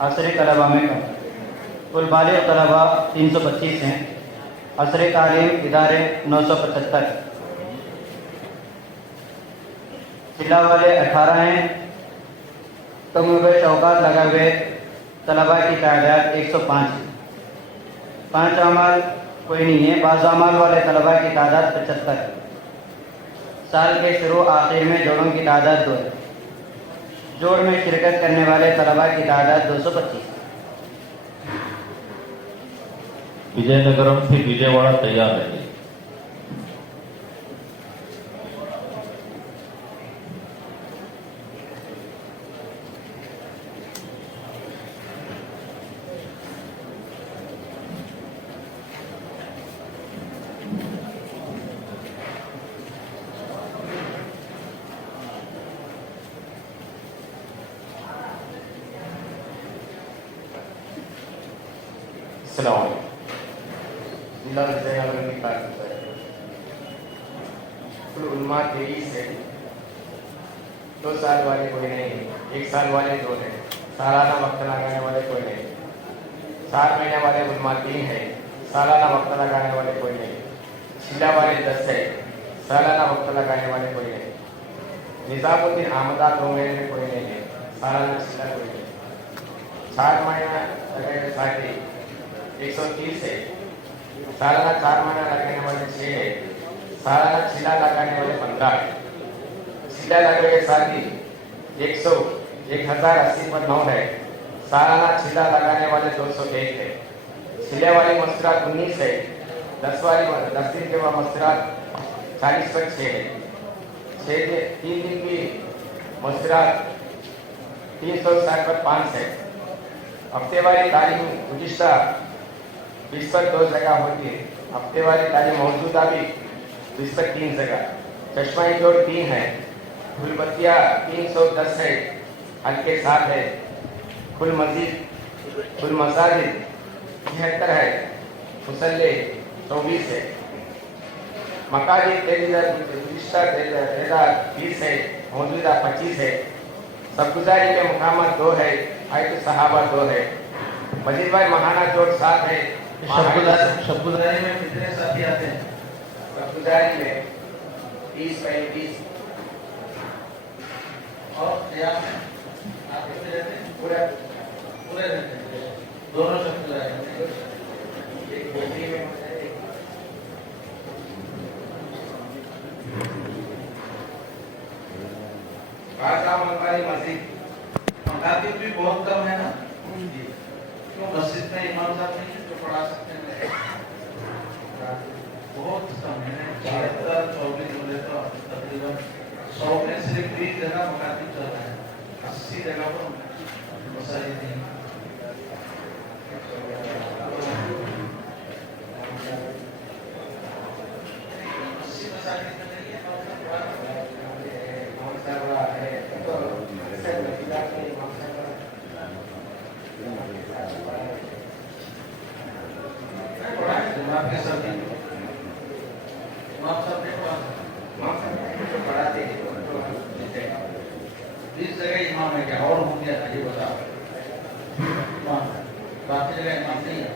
असरी तलबा में कम, कुल बालिग़ तलबा 325 हैं, असरी तालीम इदारे 975, चिल्ला वाले 18 हैं, तमुबे चौकात लगा हुए तलबा की तादाद 105 है। 5 अमाल कोई नहीं है, बाज़ अमाल वाले तलबा की तादाद 75 है। साल के शुरू आखिर में जोड़ों की तादाद 2 है, जोड़ में शिरकत करने वाले तलबा की तादाद 225। विजयनगरम से विजयवाड़ा तैयार रहे। जिला विजयनगर की तारीफ है। कुल उलमा 23 है, 2 साल वाले कोई नहीं है, 1 साल वाले 2 है, सालाना वक्त लगाने वाले कोई नहीं, 4 महीने वाले उलमा 3 है, सालाना वक्त लगाने वाले कोई नहीं, शिला वाले 10 है, सालाना वक्त लगाने वाले कोई नहीं, निजामुद्दीन अहमदाबाद 2 महीने में कोई नहीं है, सालाना शिला कोई नहीं, 4 महीना लगाने साथी 130 है, सालाना 4 महीना लगाने वाले 6 है, सालाना शिला लगाने वाले 15 है, शिला लगने के साथ ही 1080 पर 9 है, सालाना शिला लगाने वाले 201 है, शिले वाली मस्तूरात 19 है, 10 दिन के बाद मस्तूरात 40 पर 6 है, 3 दिन की मस्तूरात 360 पर 5 है, हफ्ते वाली तालीम गुज़िश्ता 20 पर 2 जगह होती है, हफ्ते वाली तालीम मौजूदा भी 20 पर 3 जगह, चश्मा जोड़ 3 है, फुलबत्तियाँ 310 है, हल्के 7 है, कुल मस्जिद कुल मसाजिद 76 है, मुसल्ले 24 है, मकाजी तादाद 20 है, मौजूदा 25 है, सबगुजारी के मुकामत 2 है, आयत सहाबा 2 है, मस्जिद भाई महाना जोड़ 7 है। शब्दुदारी में कितने साथी आते हैं? सबगुजारी में 20-35 और यहाँ में आप कितने रहते हैं? पूरे रहते हैं, दोनों शब्दुदारी में। एक गोदी में मस्जिद मकातिब भी बहुत कम है ना, क्यों मस्जिद में इमाम साहब नहीं है जो पढ़ा सकते हैं? बहुत कम है, 74-24 बोले तो तकरीबन 100 में सिर्फ 20 जगह मकातिब चल रहा है, 80 जगह पर मसाजिद नहीं। 80 मसाजिद में नहीं है, आपके साथ इमाम साहब ने पढ़ाते हैं 20 जगह इमाम है क्या और हो गया? ये बताओ, बाकी जगह इमाम नहीं है।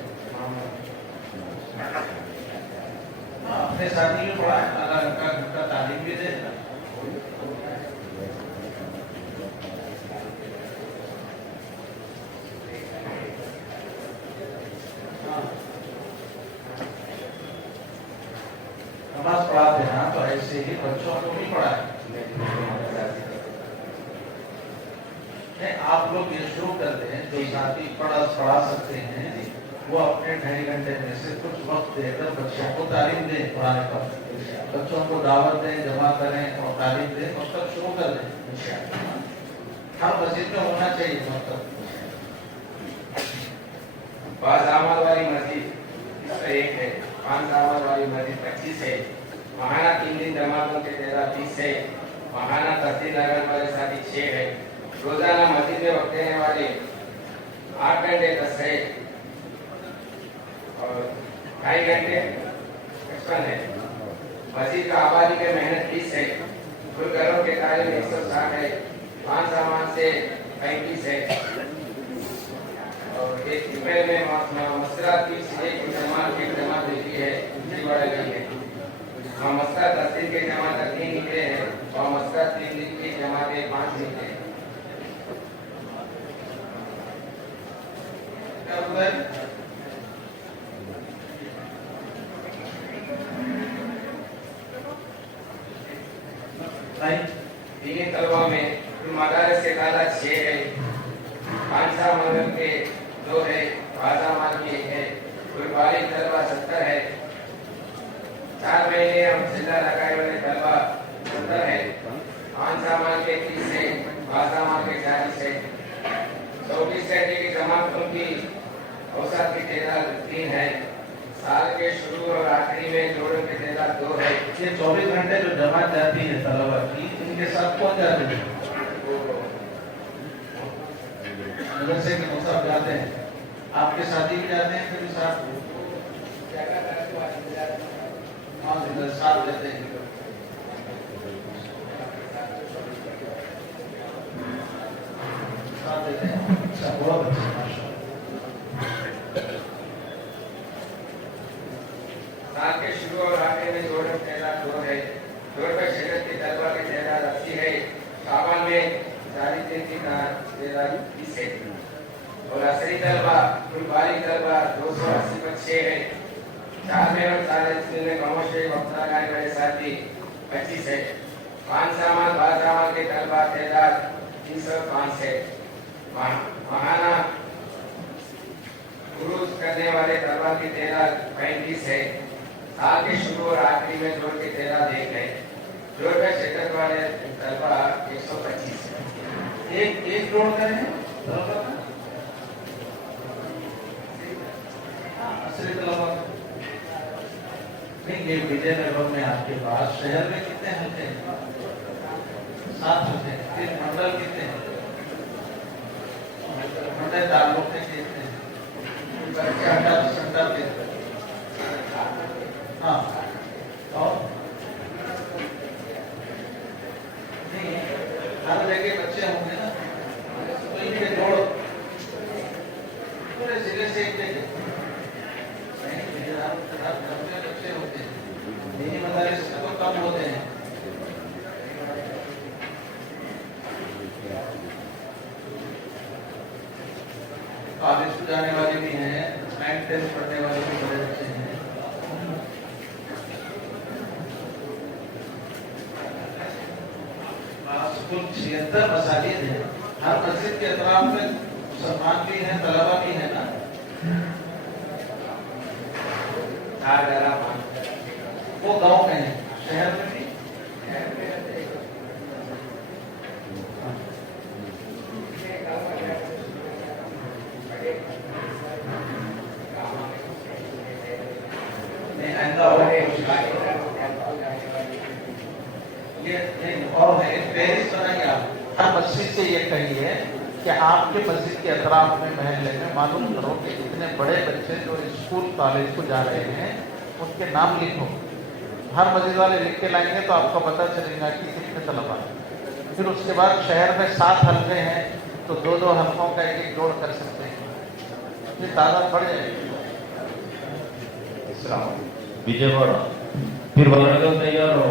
अपने साथी भी पढ़ा है, अलग का तालीम भी दे। नमाज पढ़ाते हैं तो ऐसे ही बच्चों को भी पढ़ाए। आप लोग ये शुरू कर दें, जो साथी पढ़ा सकते हैं वो अपने 2.5 घंटे में से कुछ वक्त देकर बच्चों को तालीम दें, पढ़ाने का बच्चों को दावत दें, जमा करें और तालीम दें, और तब शुरू कर दें। हर मस्जिद में होना चाहिए। मतलब बाज़ामत वाली मस्जिद 1 है, 5 दामत वाली मस्जिद 25 है, महाना 3 दिन जमातों के तादाद 20 है, महाना तस्दीक लगाने वाले साथी 6 है, रोजाना मस्जिद में वक्त देने वाले 8 घंटे 10 है और 2.5 घंटे 55 है। मस्जिद का आबादी के मेहनत 20 है, कुल घरों के तालीम 160 है, 5 सामान से 35 है और एक जुमे में मसरात की एक जमात देखी है, दूसरी बढ़ाई गई है। मसरात 10 दिन के जमात 3 निकले हैं और मसरात 3 दिन की जमातें 5 निकले हैं। क्या बताए? दीनी तलबा में मदारस के तादाद 6 है, 5 मगर के 2 है, बाज़ामत की 1 है, कुल बालिग तलबा 70 है, 4 महीने हम जिला लगाए वाले तलबा 70 है, 5 सामान के 30 है, बाज़ामत के 40 है, 24 घंटे की जमातों की औसत की तादाद 3 है, साल के शुरू और आखिरी में जोड़ों की तादाद 2 है। ये 24 घंटे जो जमात जाती है तलबा की, इनके साथ कौन जाते हैं? मदरसे के मुसाफ जाते हैं, आपके साथी भी जाते हैं कभी साथ? हाँ, साथ देते हैं। साथ देते हैं, अच्छा, बहुत अच्छा, माशाअल्लाह। साल के शुरू और आखिर में जोड़ों की तादाद 2 है, जोड़ पर शरीयत की तलबा की तादाद 80 है, शाबान में 40 दिन की तादाद 20 है और असरी तलबा कुल बालिग तलबा 280 पर 6 है, 4 में और 40 दिन में कमोशे वक्त लगाने वाले साथी 25 है, 5 सामान बाज़ामत के तलबा तादाद 305 है, महाना उरूज करने वाले तलबा की तादाद 35 है, साल के शुरू और आखिरी में जोड़ की तादाद 1 है, जोड़ में शिरकत वाले तलबा 125 है। एक जोड़ करें असली तलबा नहीं। ये विजयनगर में आपके पास शहर में कितने हल्के हैं? 7 होते हैं। फिर मंडल कितने हैं? मंडल ताल्लुक से कितने हैं? करके हटा सेंटर पे। हाँ और नहीं हर जगह बच्चे होंगे ना, तो इनके जोड़ पूरे जिले से एक जगह बच्चे होते हैं, दीनी मदारिस में तो कम होते हैं। कॉलेज को जाने वाले भी हैं, 9th 10th पढ़ने वाले भी बड़े बच्चे हैं। कुल 76 मसाजिद हैं, हर मस्जिद के अतराफ में मुसलमान भी हैं, तलबा भी है ना। वो गांव में है, शहर में भी और है पेरिस बनाइए आप। हर मस्जिद से ये कहिए कि आपके मस्जिद के अतराफ में महल्ले में मालूम करो कि इतने बड़े बच्चे जो स्कूल कॉलेज को जा रहे हैं उनके नाम लिखो। हर मस्जिद वाले लिख के लाएंगे तो आपको पता चलेगा कि कितने तलबा हैं। फिर उसके बाद शहर में 7 हल्के हैं तो 2-2 हल्कों का एक जोड़ कर सकते हैं, ये तादाद बढ़ जाएगी। विजयवाड़ा फिर वरंगल तैयार हो।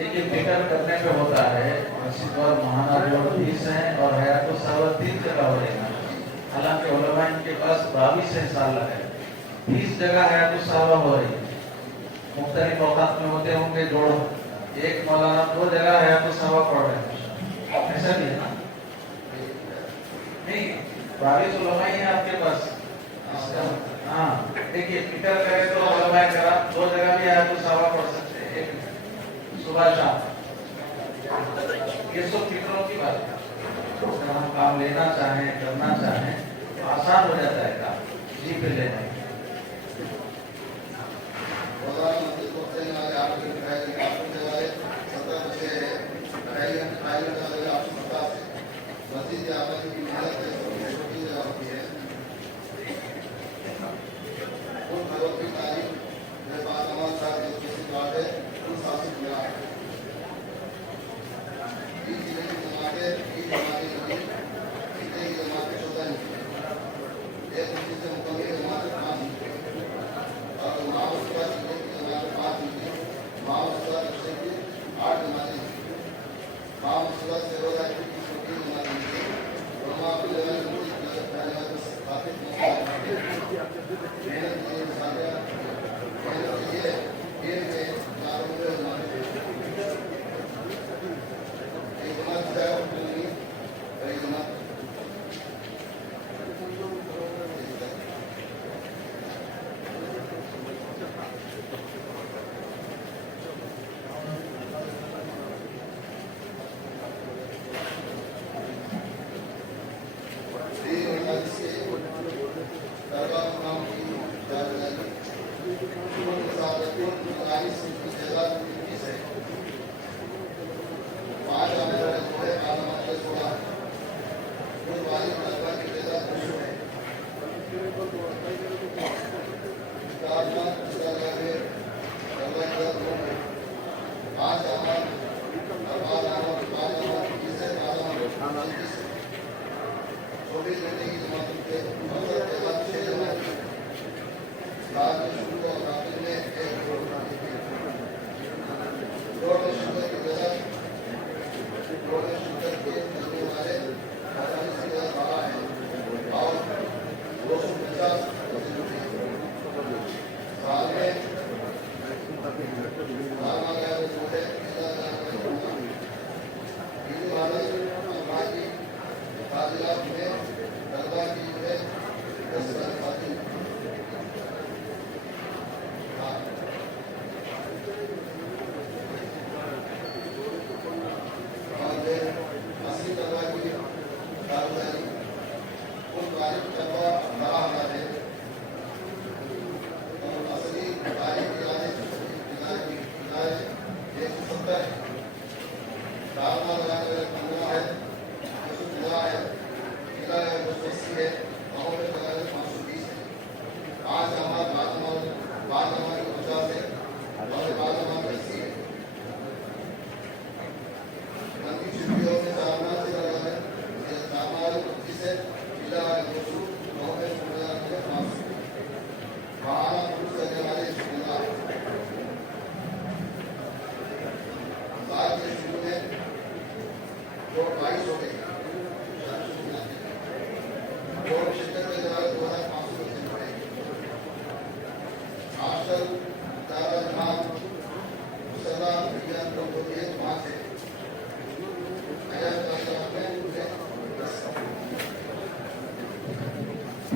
देखिए फिक्र करने पे होता है, मस्जिद और महाना जो 20 है और हयात सावा 3 जगह हो जाएगा। हालांकि उलमा के पास 22 साल है, 30 जगह हयात सावा हो रही है, मुख्तलिफ औकात में होते होंगे जोड़। एक मौलाना 2 जगह हयात सावा पढ़ रहे हैं, ऐसा नहीं है ना? नहीं 22 उलमा ही है आपके पास। हाँ देखिए फिक्र करें तो उलमा कराम 2 जगह भी हयात सावा पढ़ सकते हैं, एक सुबह शाम। ये सब फिक्रों की बात है। अगर हम काम लेना चाहें, करना चाहें तो आसान हो जाता है काम। जी फिर लेना है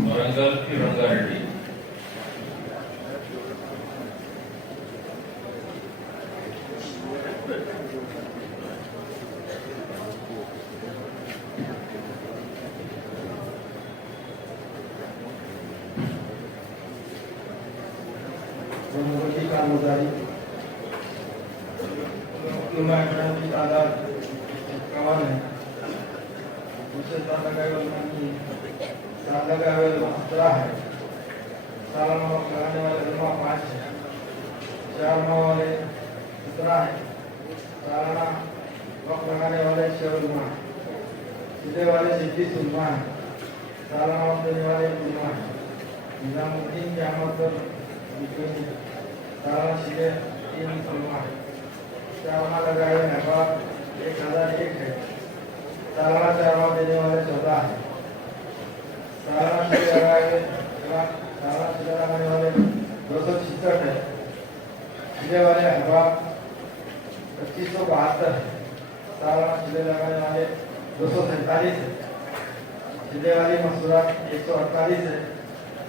वरंगल की रंगारेड्डी। की कामगुजारी की तादाद कवन है उसे सत्रह है। सालाना वक्त लगाने वाले उलमा 5 है। 4 माह वाले 17 है। सालाना वक्त लगाने वाले 6 उलमा है। सीधे वाले 21 उलमा है। सालाना वक्त देने वाले उलमा है। निजामुद्दीन की आमद पर सालाना सीधे 3 उलमा है। 4 माह लगाए हुए अहबाब 1001 है। सालाना 4 माह देने वाले 14 है। सालाना सीधे लगाने वाले 266 है। सीधे वाले अहबाब 2572 है। सालाना सीधे लगाने वाले 247 है। सीधे वाली मसूरात 148 है।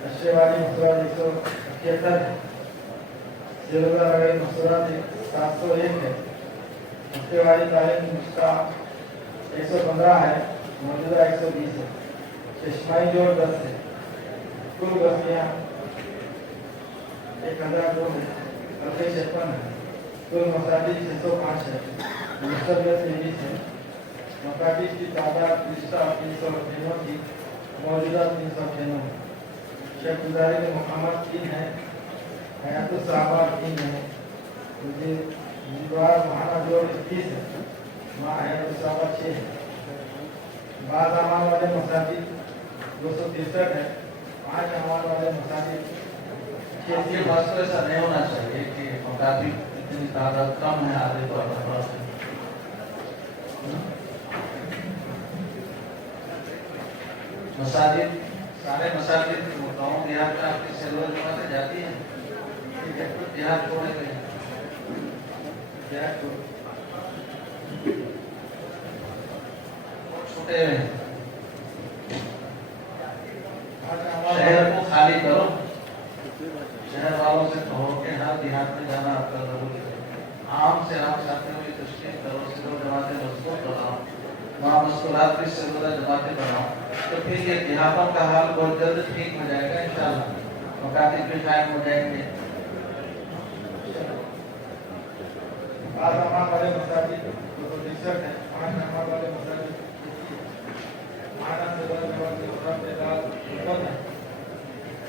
अश्रे वाली मसूरात 171 है। सीधे वाली मसूरात 701 है। हफ्ते वाली तारीख मुश्ता 115 है। मौजूदा 120 है। इस्माइल जोड़ 10 है। कुल बस्तियाँ 1002 है। हल्के 56 है। कुल मसाजिद 605 है। मुस्तक़बिल 23 है। मसाजिद की तादाद 398 थी, मौजूदा 398 है। शेख गुजारी के मुकामात 3 है। हयातुल सहाबा 3 है। दीवार महाना जोड़ 21 है। माँ हयातुल सहाबा 6 है। बाद अमान वाले मसाजिद 263 है। 5 अमान वाले मसाजिद ये बात तो ऐसा नहीं होना चाहिए कि काफी इतनी तादाद कम है आधे तो अठारह से। मसाजिद सारे मसाजिद गाँव देहात में आपकी सेलवर जमातें जाती हैं, देहात छोड़े गए छूटे हुए हैं। शहर को खाली करो, शहर वालों से कहो कि हर देहात में जाना आपका जरूरी है। आम से आम छात्रों की तशकील करो, सिरो जमातें मजबूत बनाओ, वहाँ मुस्कुरात की सिरो जमातें बनाओ, तो फिर ये देहातों का हाल बहुत जल्द ठीक हो जाएगा इंशाल्लाह। मकातिब भी कायम हो जाएंगे। बाद अमान वाले मसाजिद 263 है। 5 अमान वाले मसाजिद माना से बड़े जमात के उधर पे दाल ऊपर है।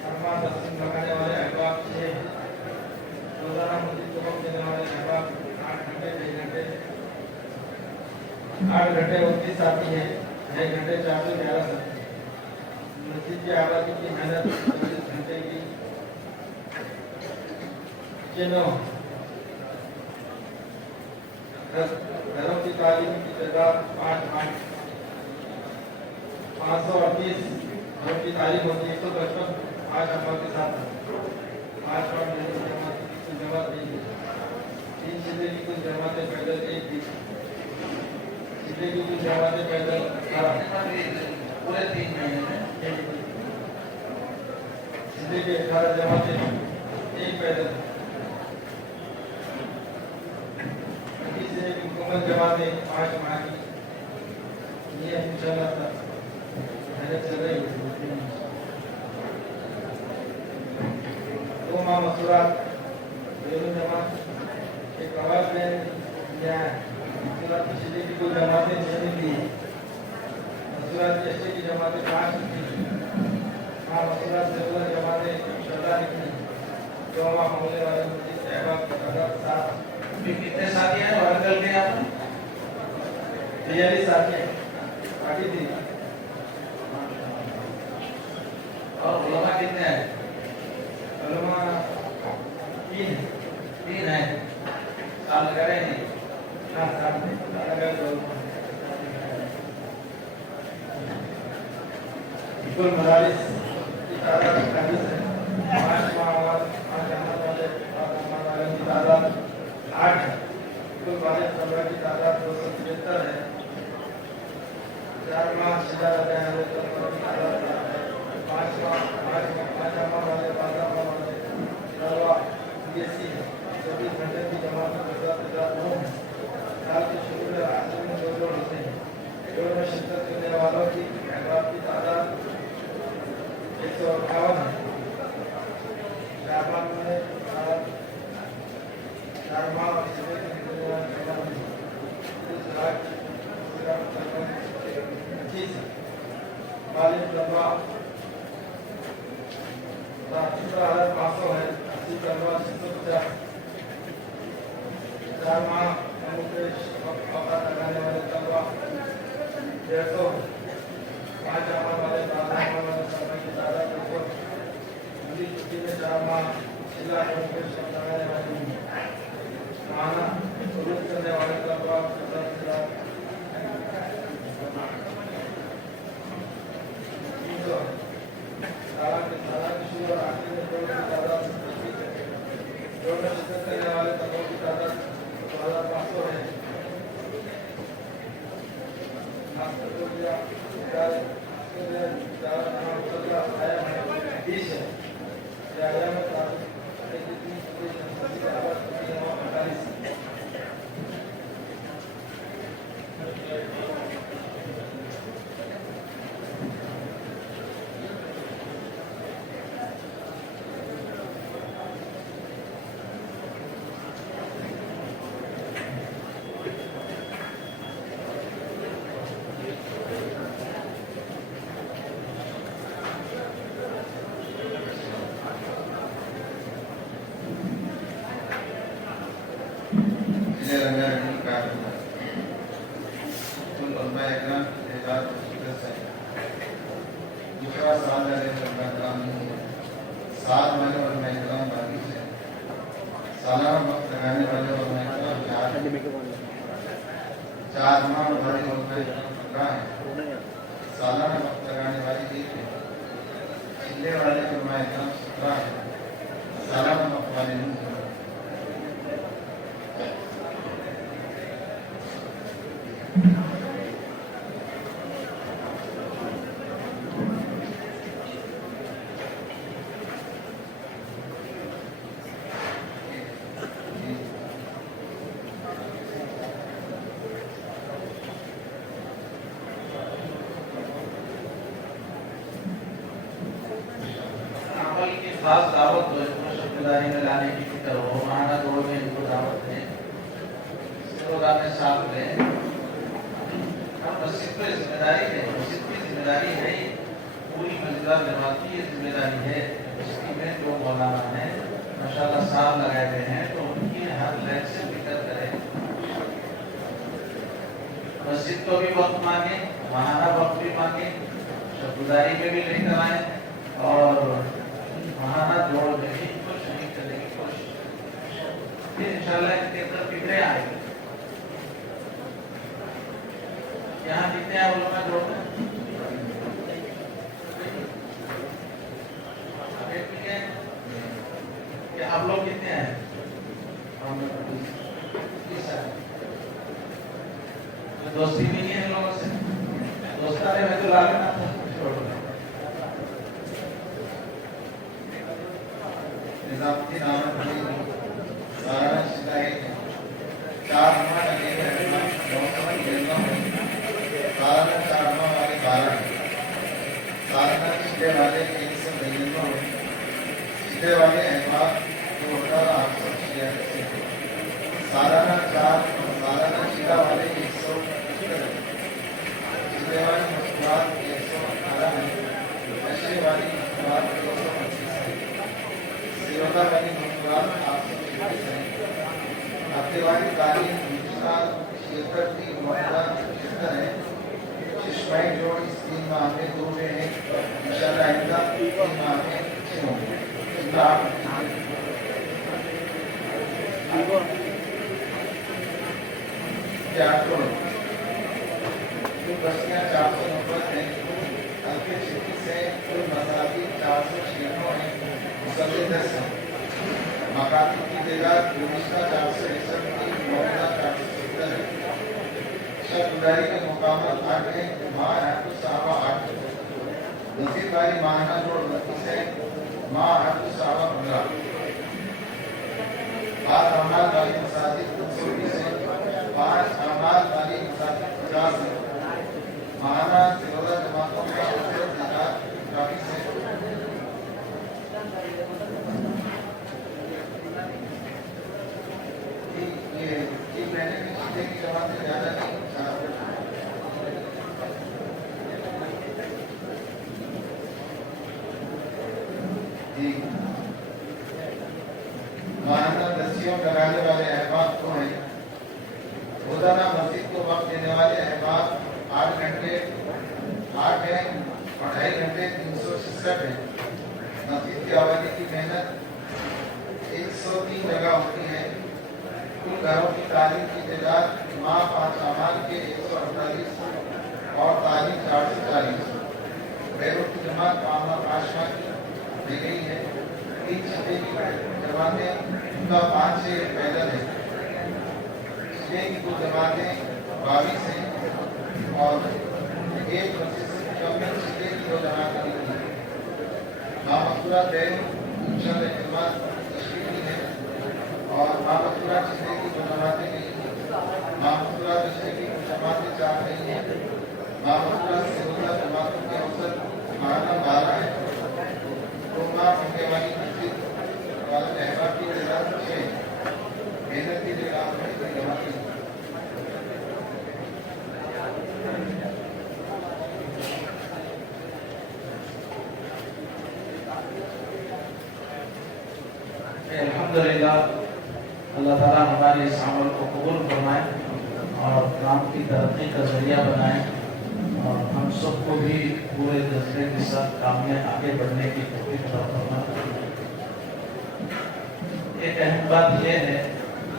अरमान तस्लीम लगाने वाले अहबाब 6 है। रोजाना मस्जिद को वक्त देने वाले अहबाब 8 घंटे 29 आती है। 1 घंटे 411 साथी। मस्जिद की आबादी की मेहनत 24 घंटे की 9 घरों की तालीम की तादाद 538 घरों की तालीम होती है। 155 5 अफवाह के साथ 5 जमात नहीं है। 3 जिले की कुछ जमातें पैदल 1 थी। जिले की कुछ जमातें पैदल पूरे 3 महीने में जिले के 18 जमातें 1 पैदल। मुकम्मल जमातें 5 माह की। ये इंशाल्लाह मेहनत चल रही है। 2 माह मसूरात दोनों जमात एक आवाज में या मसूरात की जिले की कुल जमातें 6 थी। मसूरात की एसटी की जमातें 5 थी। माँ मसूरात से जमातें 14 निकली। 2 माह होने वाले मस्जिद अहबाब की तादाद 7। कितने साथी हैं और कल के आप 43 साथी हैं। बाकी थी और उलमा कितने हैं? उलमा 3 है। साल लगा रहे हैं? हाँ साल लगा कुल मदारिस की तादाद 40 है। 5 माह वाले की तादाद 8 है। कुल वाले तलबा की तादाद 273 है। 4 माह सीधा रहते हैं तलबा की तादाद 5 माह वाले तलबा बीएससी है। 24 घंटे की जमात में 9 है। साल के शुरू में आखिर में 2 जोड़ होते हैं। जोड़ में शिरकत करने वालों की अहबाब की तादाद 158 है। 4 माह में 4 माह और शिरकत करने वाले 25 वाले तलबा 17,500 है। 80 तलबा 650। 4 माह लगाने वाले तलबा 150। 5 अमान वाले तलबा की तादाद 200। छुट्टी में 4 माह जिला लगाने वाले माना करने वाले तलबा 50,000। 300 साल के शुरू और आखिर में जोड़ की तादाद 25 है। जोड़ में शिरकत करने वाले तलबों की तादाद 2,500 है। विजय रंगारेड्डी कायमोड़ा कुल उलमा इकराम 1010 है। दूसरा साल वाले उलमा इकराम नहीं है। साल वाले उलमा इकराम बाकी है। सालाना वक्त लगाने वाले उलमा इकराम 4 माह वाले उलमा इकराम 15 है। सालाना वक्त लगाने वाले 1 है। चिल्ले वाले उलमा इकराम 17 है। सालाना वक्त वाले नहीं है। खास दावत हो इसको शक्तिदारी में लाने की फिक्र हो महाना दौड़ में इनको दावत है रोजाना में साथ लें मस्जिद पर जिम्मेदारी है मस्जिद की जिम्मेदारी है पूरी मस्जिद जमात की जिम्मेदारी है मस्जिद में जो मौलाना है माशाल्लाह साथ लगाए हुए हैं तो उनकी हर लाइन से फिक्र करें मस्जिद को भी वक्त मांगे महाना वक्त भी मांगे शक्तिदारी में भी लेकर आए और महाना जोड़ में भी कुछ नहीं करने की कोशिश फिर इंशाल्लाह इनके अंदर फिक्रें आएंगी। यहाँ कितने हैं उलमा जोड़ में? आप लोग कितने हैं? दोस्ती भी नहीं है लोगों से दोस्ताने में तो लागे ना निजामुद्दीन आमद अली सारा शिकायत है 4 माह लगे हैं सारा 4 माह वाले 12 सारा सीधे वाले 199 सीधे वाले अहबाब 2886 सारा 4 सारा सीधा वाले 175 सीधे वाले मुस्कुरात 118 नशे वाली मुस्कुरात 225 सेवका वाली मुस्कुरात 826 है हफ्ते वाली तारीख दूसरा क्षेत्र की मुआवजा 75 है शिशमाई जोड़ इस 3 माह में 2 में है इंशाल्लाह आइंदा 3 माह में 6 होंगे बस्तियाँ 490 हैं हल्के क्षेत्र से कुल मसाजी 496 हैं मुसल्ले 10 हैं मकाती की तादाद गुज़िश्ता 461 थी मौजूदा 470 है शर्तदारी के मुकाबले 8 हैं माह साहबा 8 नसीब वाली माहाना जोड़ 29 है माह साहबा 15 5 अमाल वाली मसाजिद 320 है 5 अमाल वाली मसाजिद 50 है महाना सिरोजा जमातों का काफी से ये मैंने भी सीधे की जमात से ज्यादा नहीं जी महाना दस्तियों कराने वाले अहबाब तो हैं रोजाना मस्जिद को वक्त देने वाले अहबाब 8 घंटे 8 है और 2.5 घंटे 366 है मस्जिद की आबादी की मेहनत 103 जगह होती है कुल घरों की तालीम की तादाद माह 5 अमाल के 148 और तालीम 440 बैरूत की जमात मामला 5 माह की दी गई है 3 छठे की जमातें उनका 5 से पैदल है 6 की कुल जमातें 22 हैं और 1 25 सीधे की 2 जमातें दी गई मामला दैन इंशाल्लाह जमात तशरीफी है और मामला सीधे की 2 जमातें नहीं हैं मामला तशरीफी की जमातें 4 नहीं है मामला सिरोजा जमातों के अवसर महाना 12 है 2 माह होने वाली मस्जिद वाले अहबाब की तादाद 6 मेहनत की जगह जमातें अल्हम्दुलिल्लाह अल्लाह ताला हमारे इस अमल को कबूल फरमाए और काम की तरक्की का जरिया बनाए और हम सबको भी पूरे जज्बे के साथ काम में आगे बढ़ने की कोशिश फरमाए। एक अहम बात यह है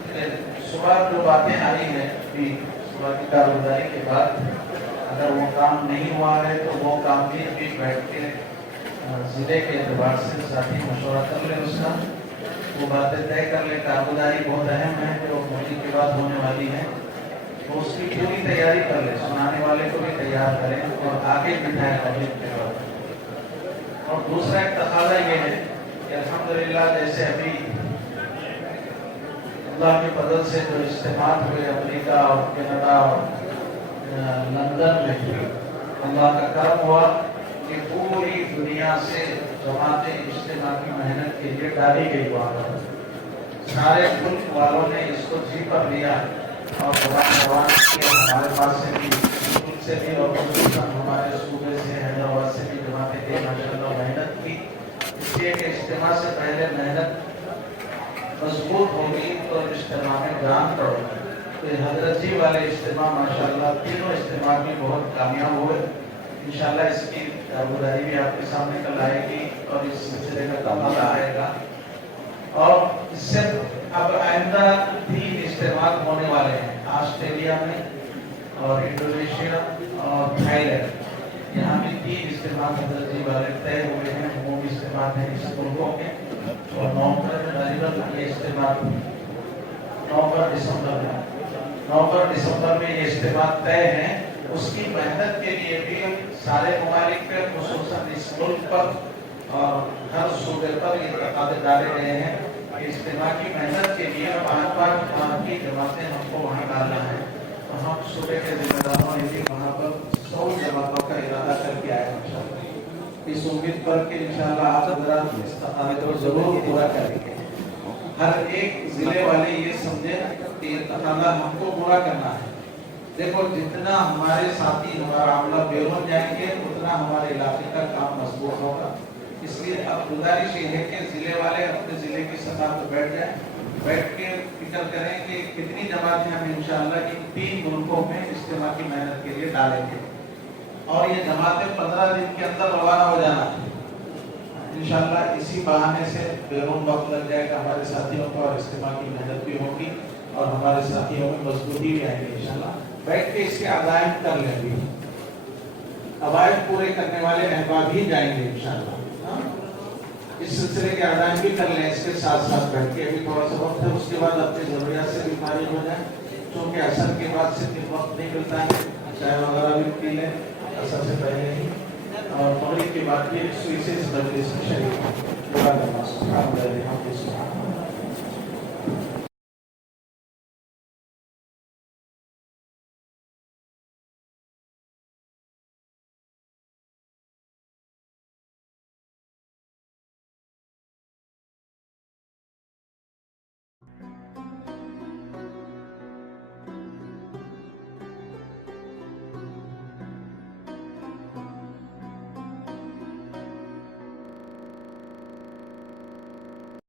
कि सुबह जो बातें आई है कि सुबह की कारगुजारी के बाद अगर वो काम नहीं हुआ है तो वो काम भी अभी बैठ के जिले के एतबार से साथी मशवरा कर ले, उसका वो बातें तय कर ले। कारगुजारी बहुत अहम है जो मोदी के बाद होने वाली है, तो उसकी पूरी तैयारी कर ले, सुनाने वाले को भी तैयार करें और आगे बिठाएं पब्लिक के बाद। और दूसरा एक तकाजा ये है कि अल्हम्दुलिल्लाह जैसे अभी अल्लाह के फजल से जो इज्तिमात हुए अमेरिका और कनाडा और लंदन में, अल्लाह का करम हुआ कि पूरी दुनिया से जमाते इज्तिमा की मेहनत के लिए डाली गई वहाँ सारे मुल्क वालों ने इसको जी पर लिया और जवान हमारे पास से भी मुल्क से भी और हमारे सूबे से हैदराबाद से भी जमाते थे माशाल्लाह मेहनत की। इसलिए कि इज्तिमा से पहले मेहनत मजबूत होगी तो इज्तिमा में जान पड़ेगी। तो हजरत जी वाले इज्तिमा माशाल्लाह तीनों इज्तिमा भी बहुत कामयाब हुए। इंशाल्लाह इसकी कारगुजारी भी आपके सामने कल आएगी और इस सिलसिले का तमाशा आएगा। और इससे अब आइंदा 3 इज्तिमा होने वाले हैं ऑस्ट्रेलिया में और इंडोनेशिया और थाईलैंड। यहाँ भी 3 इज्तिमा हजरत जी वाले तय हुए हैं, वो इज्तिमा हैं इस मुल्कों के। और नवंबर में तकरीबन ये इज्तिमा नवंबर दिसंबर में ये इज्तिमा तय है। उसकी मेहनत के लिए भी सारे ममालिक पे खुसूसन इस मुल्क पर और हर सूबे पर ये तकाज़े डाले गए हैं कि इज्तिमा की मेहनत के लिए 5 की जमातें हमको वहाँ डालना है। तो हम सूबे के जिम्मेदारों ने भी वहाँ पर 100 जमातों का इरादा करके आए इंशाअल्लाह। इस उम्मीद पर कि इंशाअल्लाह आप हज़रात इस तकाज़े को जरूर पूरा करेंगे। हर एक जिले वाले ये समझे कि ये तकाज़ा हमको पूरा करना है। देखो जितना हमारे साथी हमारा आमला बेरोन जाएंगे उतना हमारे इलाके का काम मजबूत होगा। इसलिए अब गुजारिश ये है कि जिले वाले अपने जिले की सतह पर बैठ जाए, बैठ के फिक्र करें कि कितनी जमातें हम इंशाअल्लाह इन 3 मुल्कों में इज्तिमा की मेहनत के लिए डालेंगे। और ये जमातें 15 दिन के अंदर रवाना हो जाना इंशाअल्लाह। इसी बहाने से बेरोन वक्त लग जाएगा हमारे साथियों को और इज्तिमा की मेहनत भी होगी और हमारे साथियों में मजबूती भी आएगी इंशाअल्लाह। बैठ के इसके अज़ाइम कर लेंगे, अज़ाइम पूरे करने वाले अहबाब ही जाएंगे इंशाअल्लाह। इस सिलसिले के अज़ाइम भी कर लें इसके साथ साथ बैठ के। अभी थोड़ा सा वक्त है, उसके बाद अपनी ज़रूरियात से भी फारिग हो जाए, क्योंकि असर के बाद से फिर वक्त नहीं मिलता है। चाय वगैरह भी पी लें असर से पहले ही और मगरिब के बाद फिर सुई से इस मजलिस में शरीक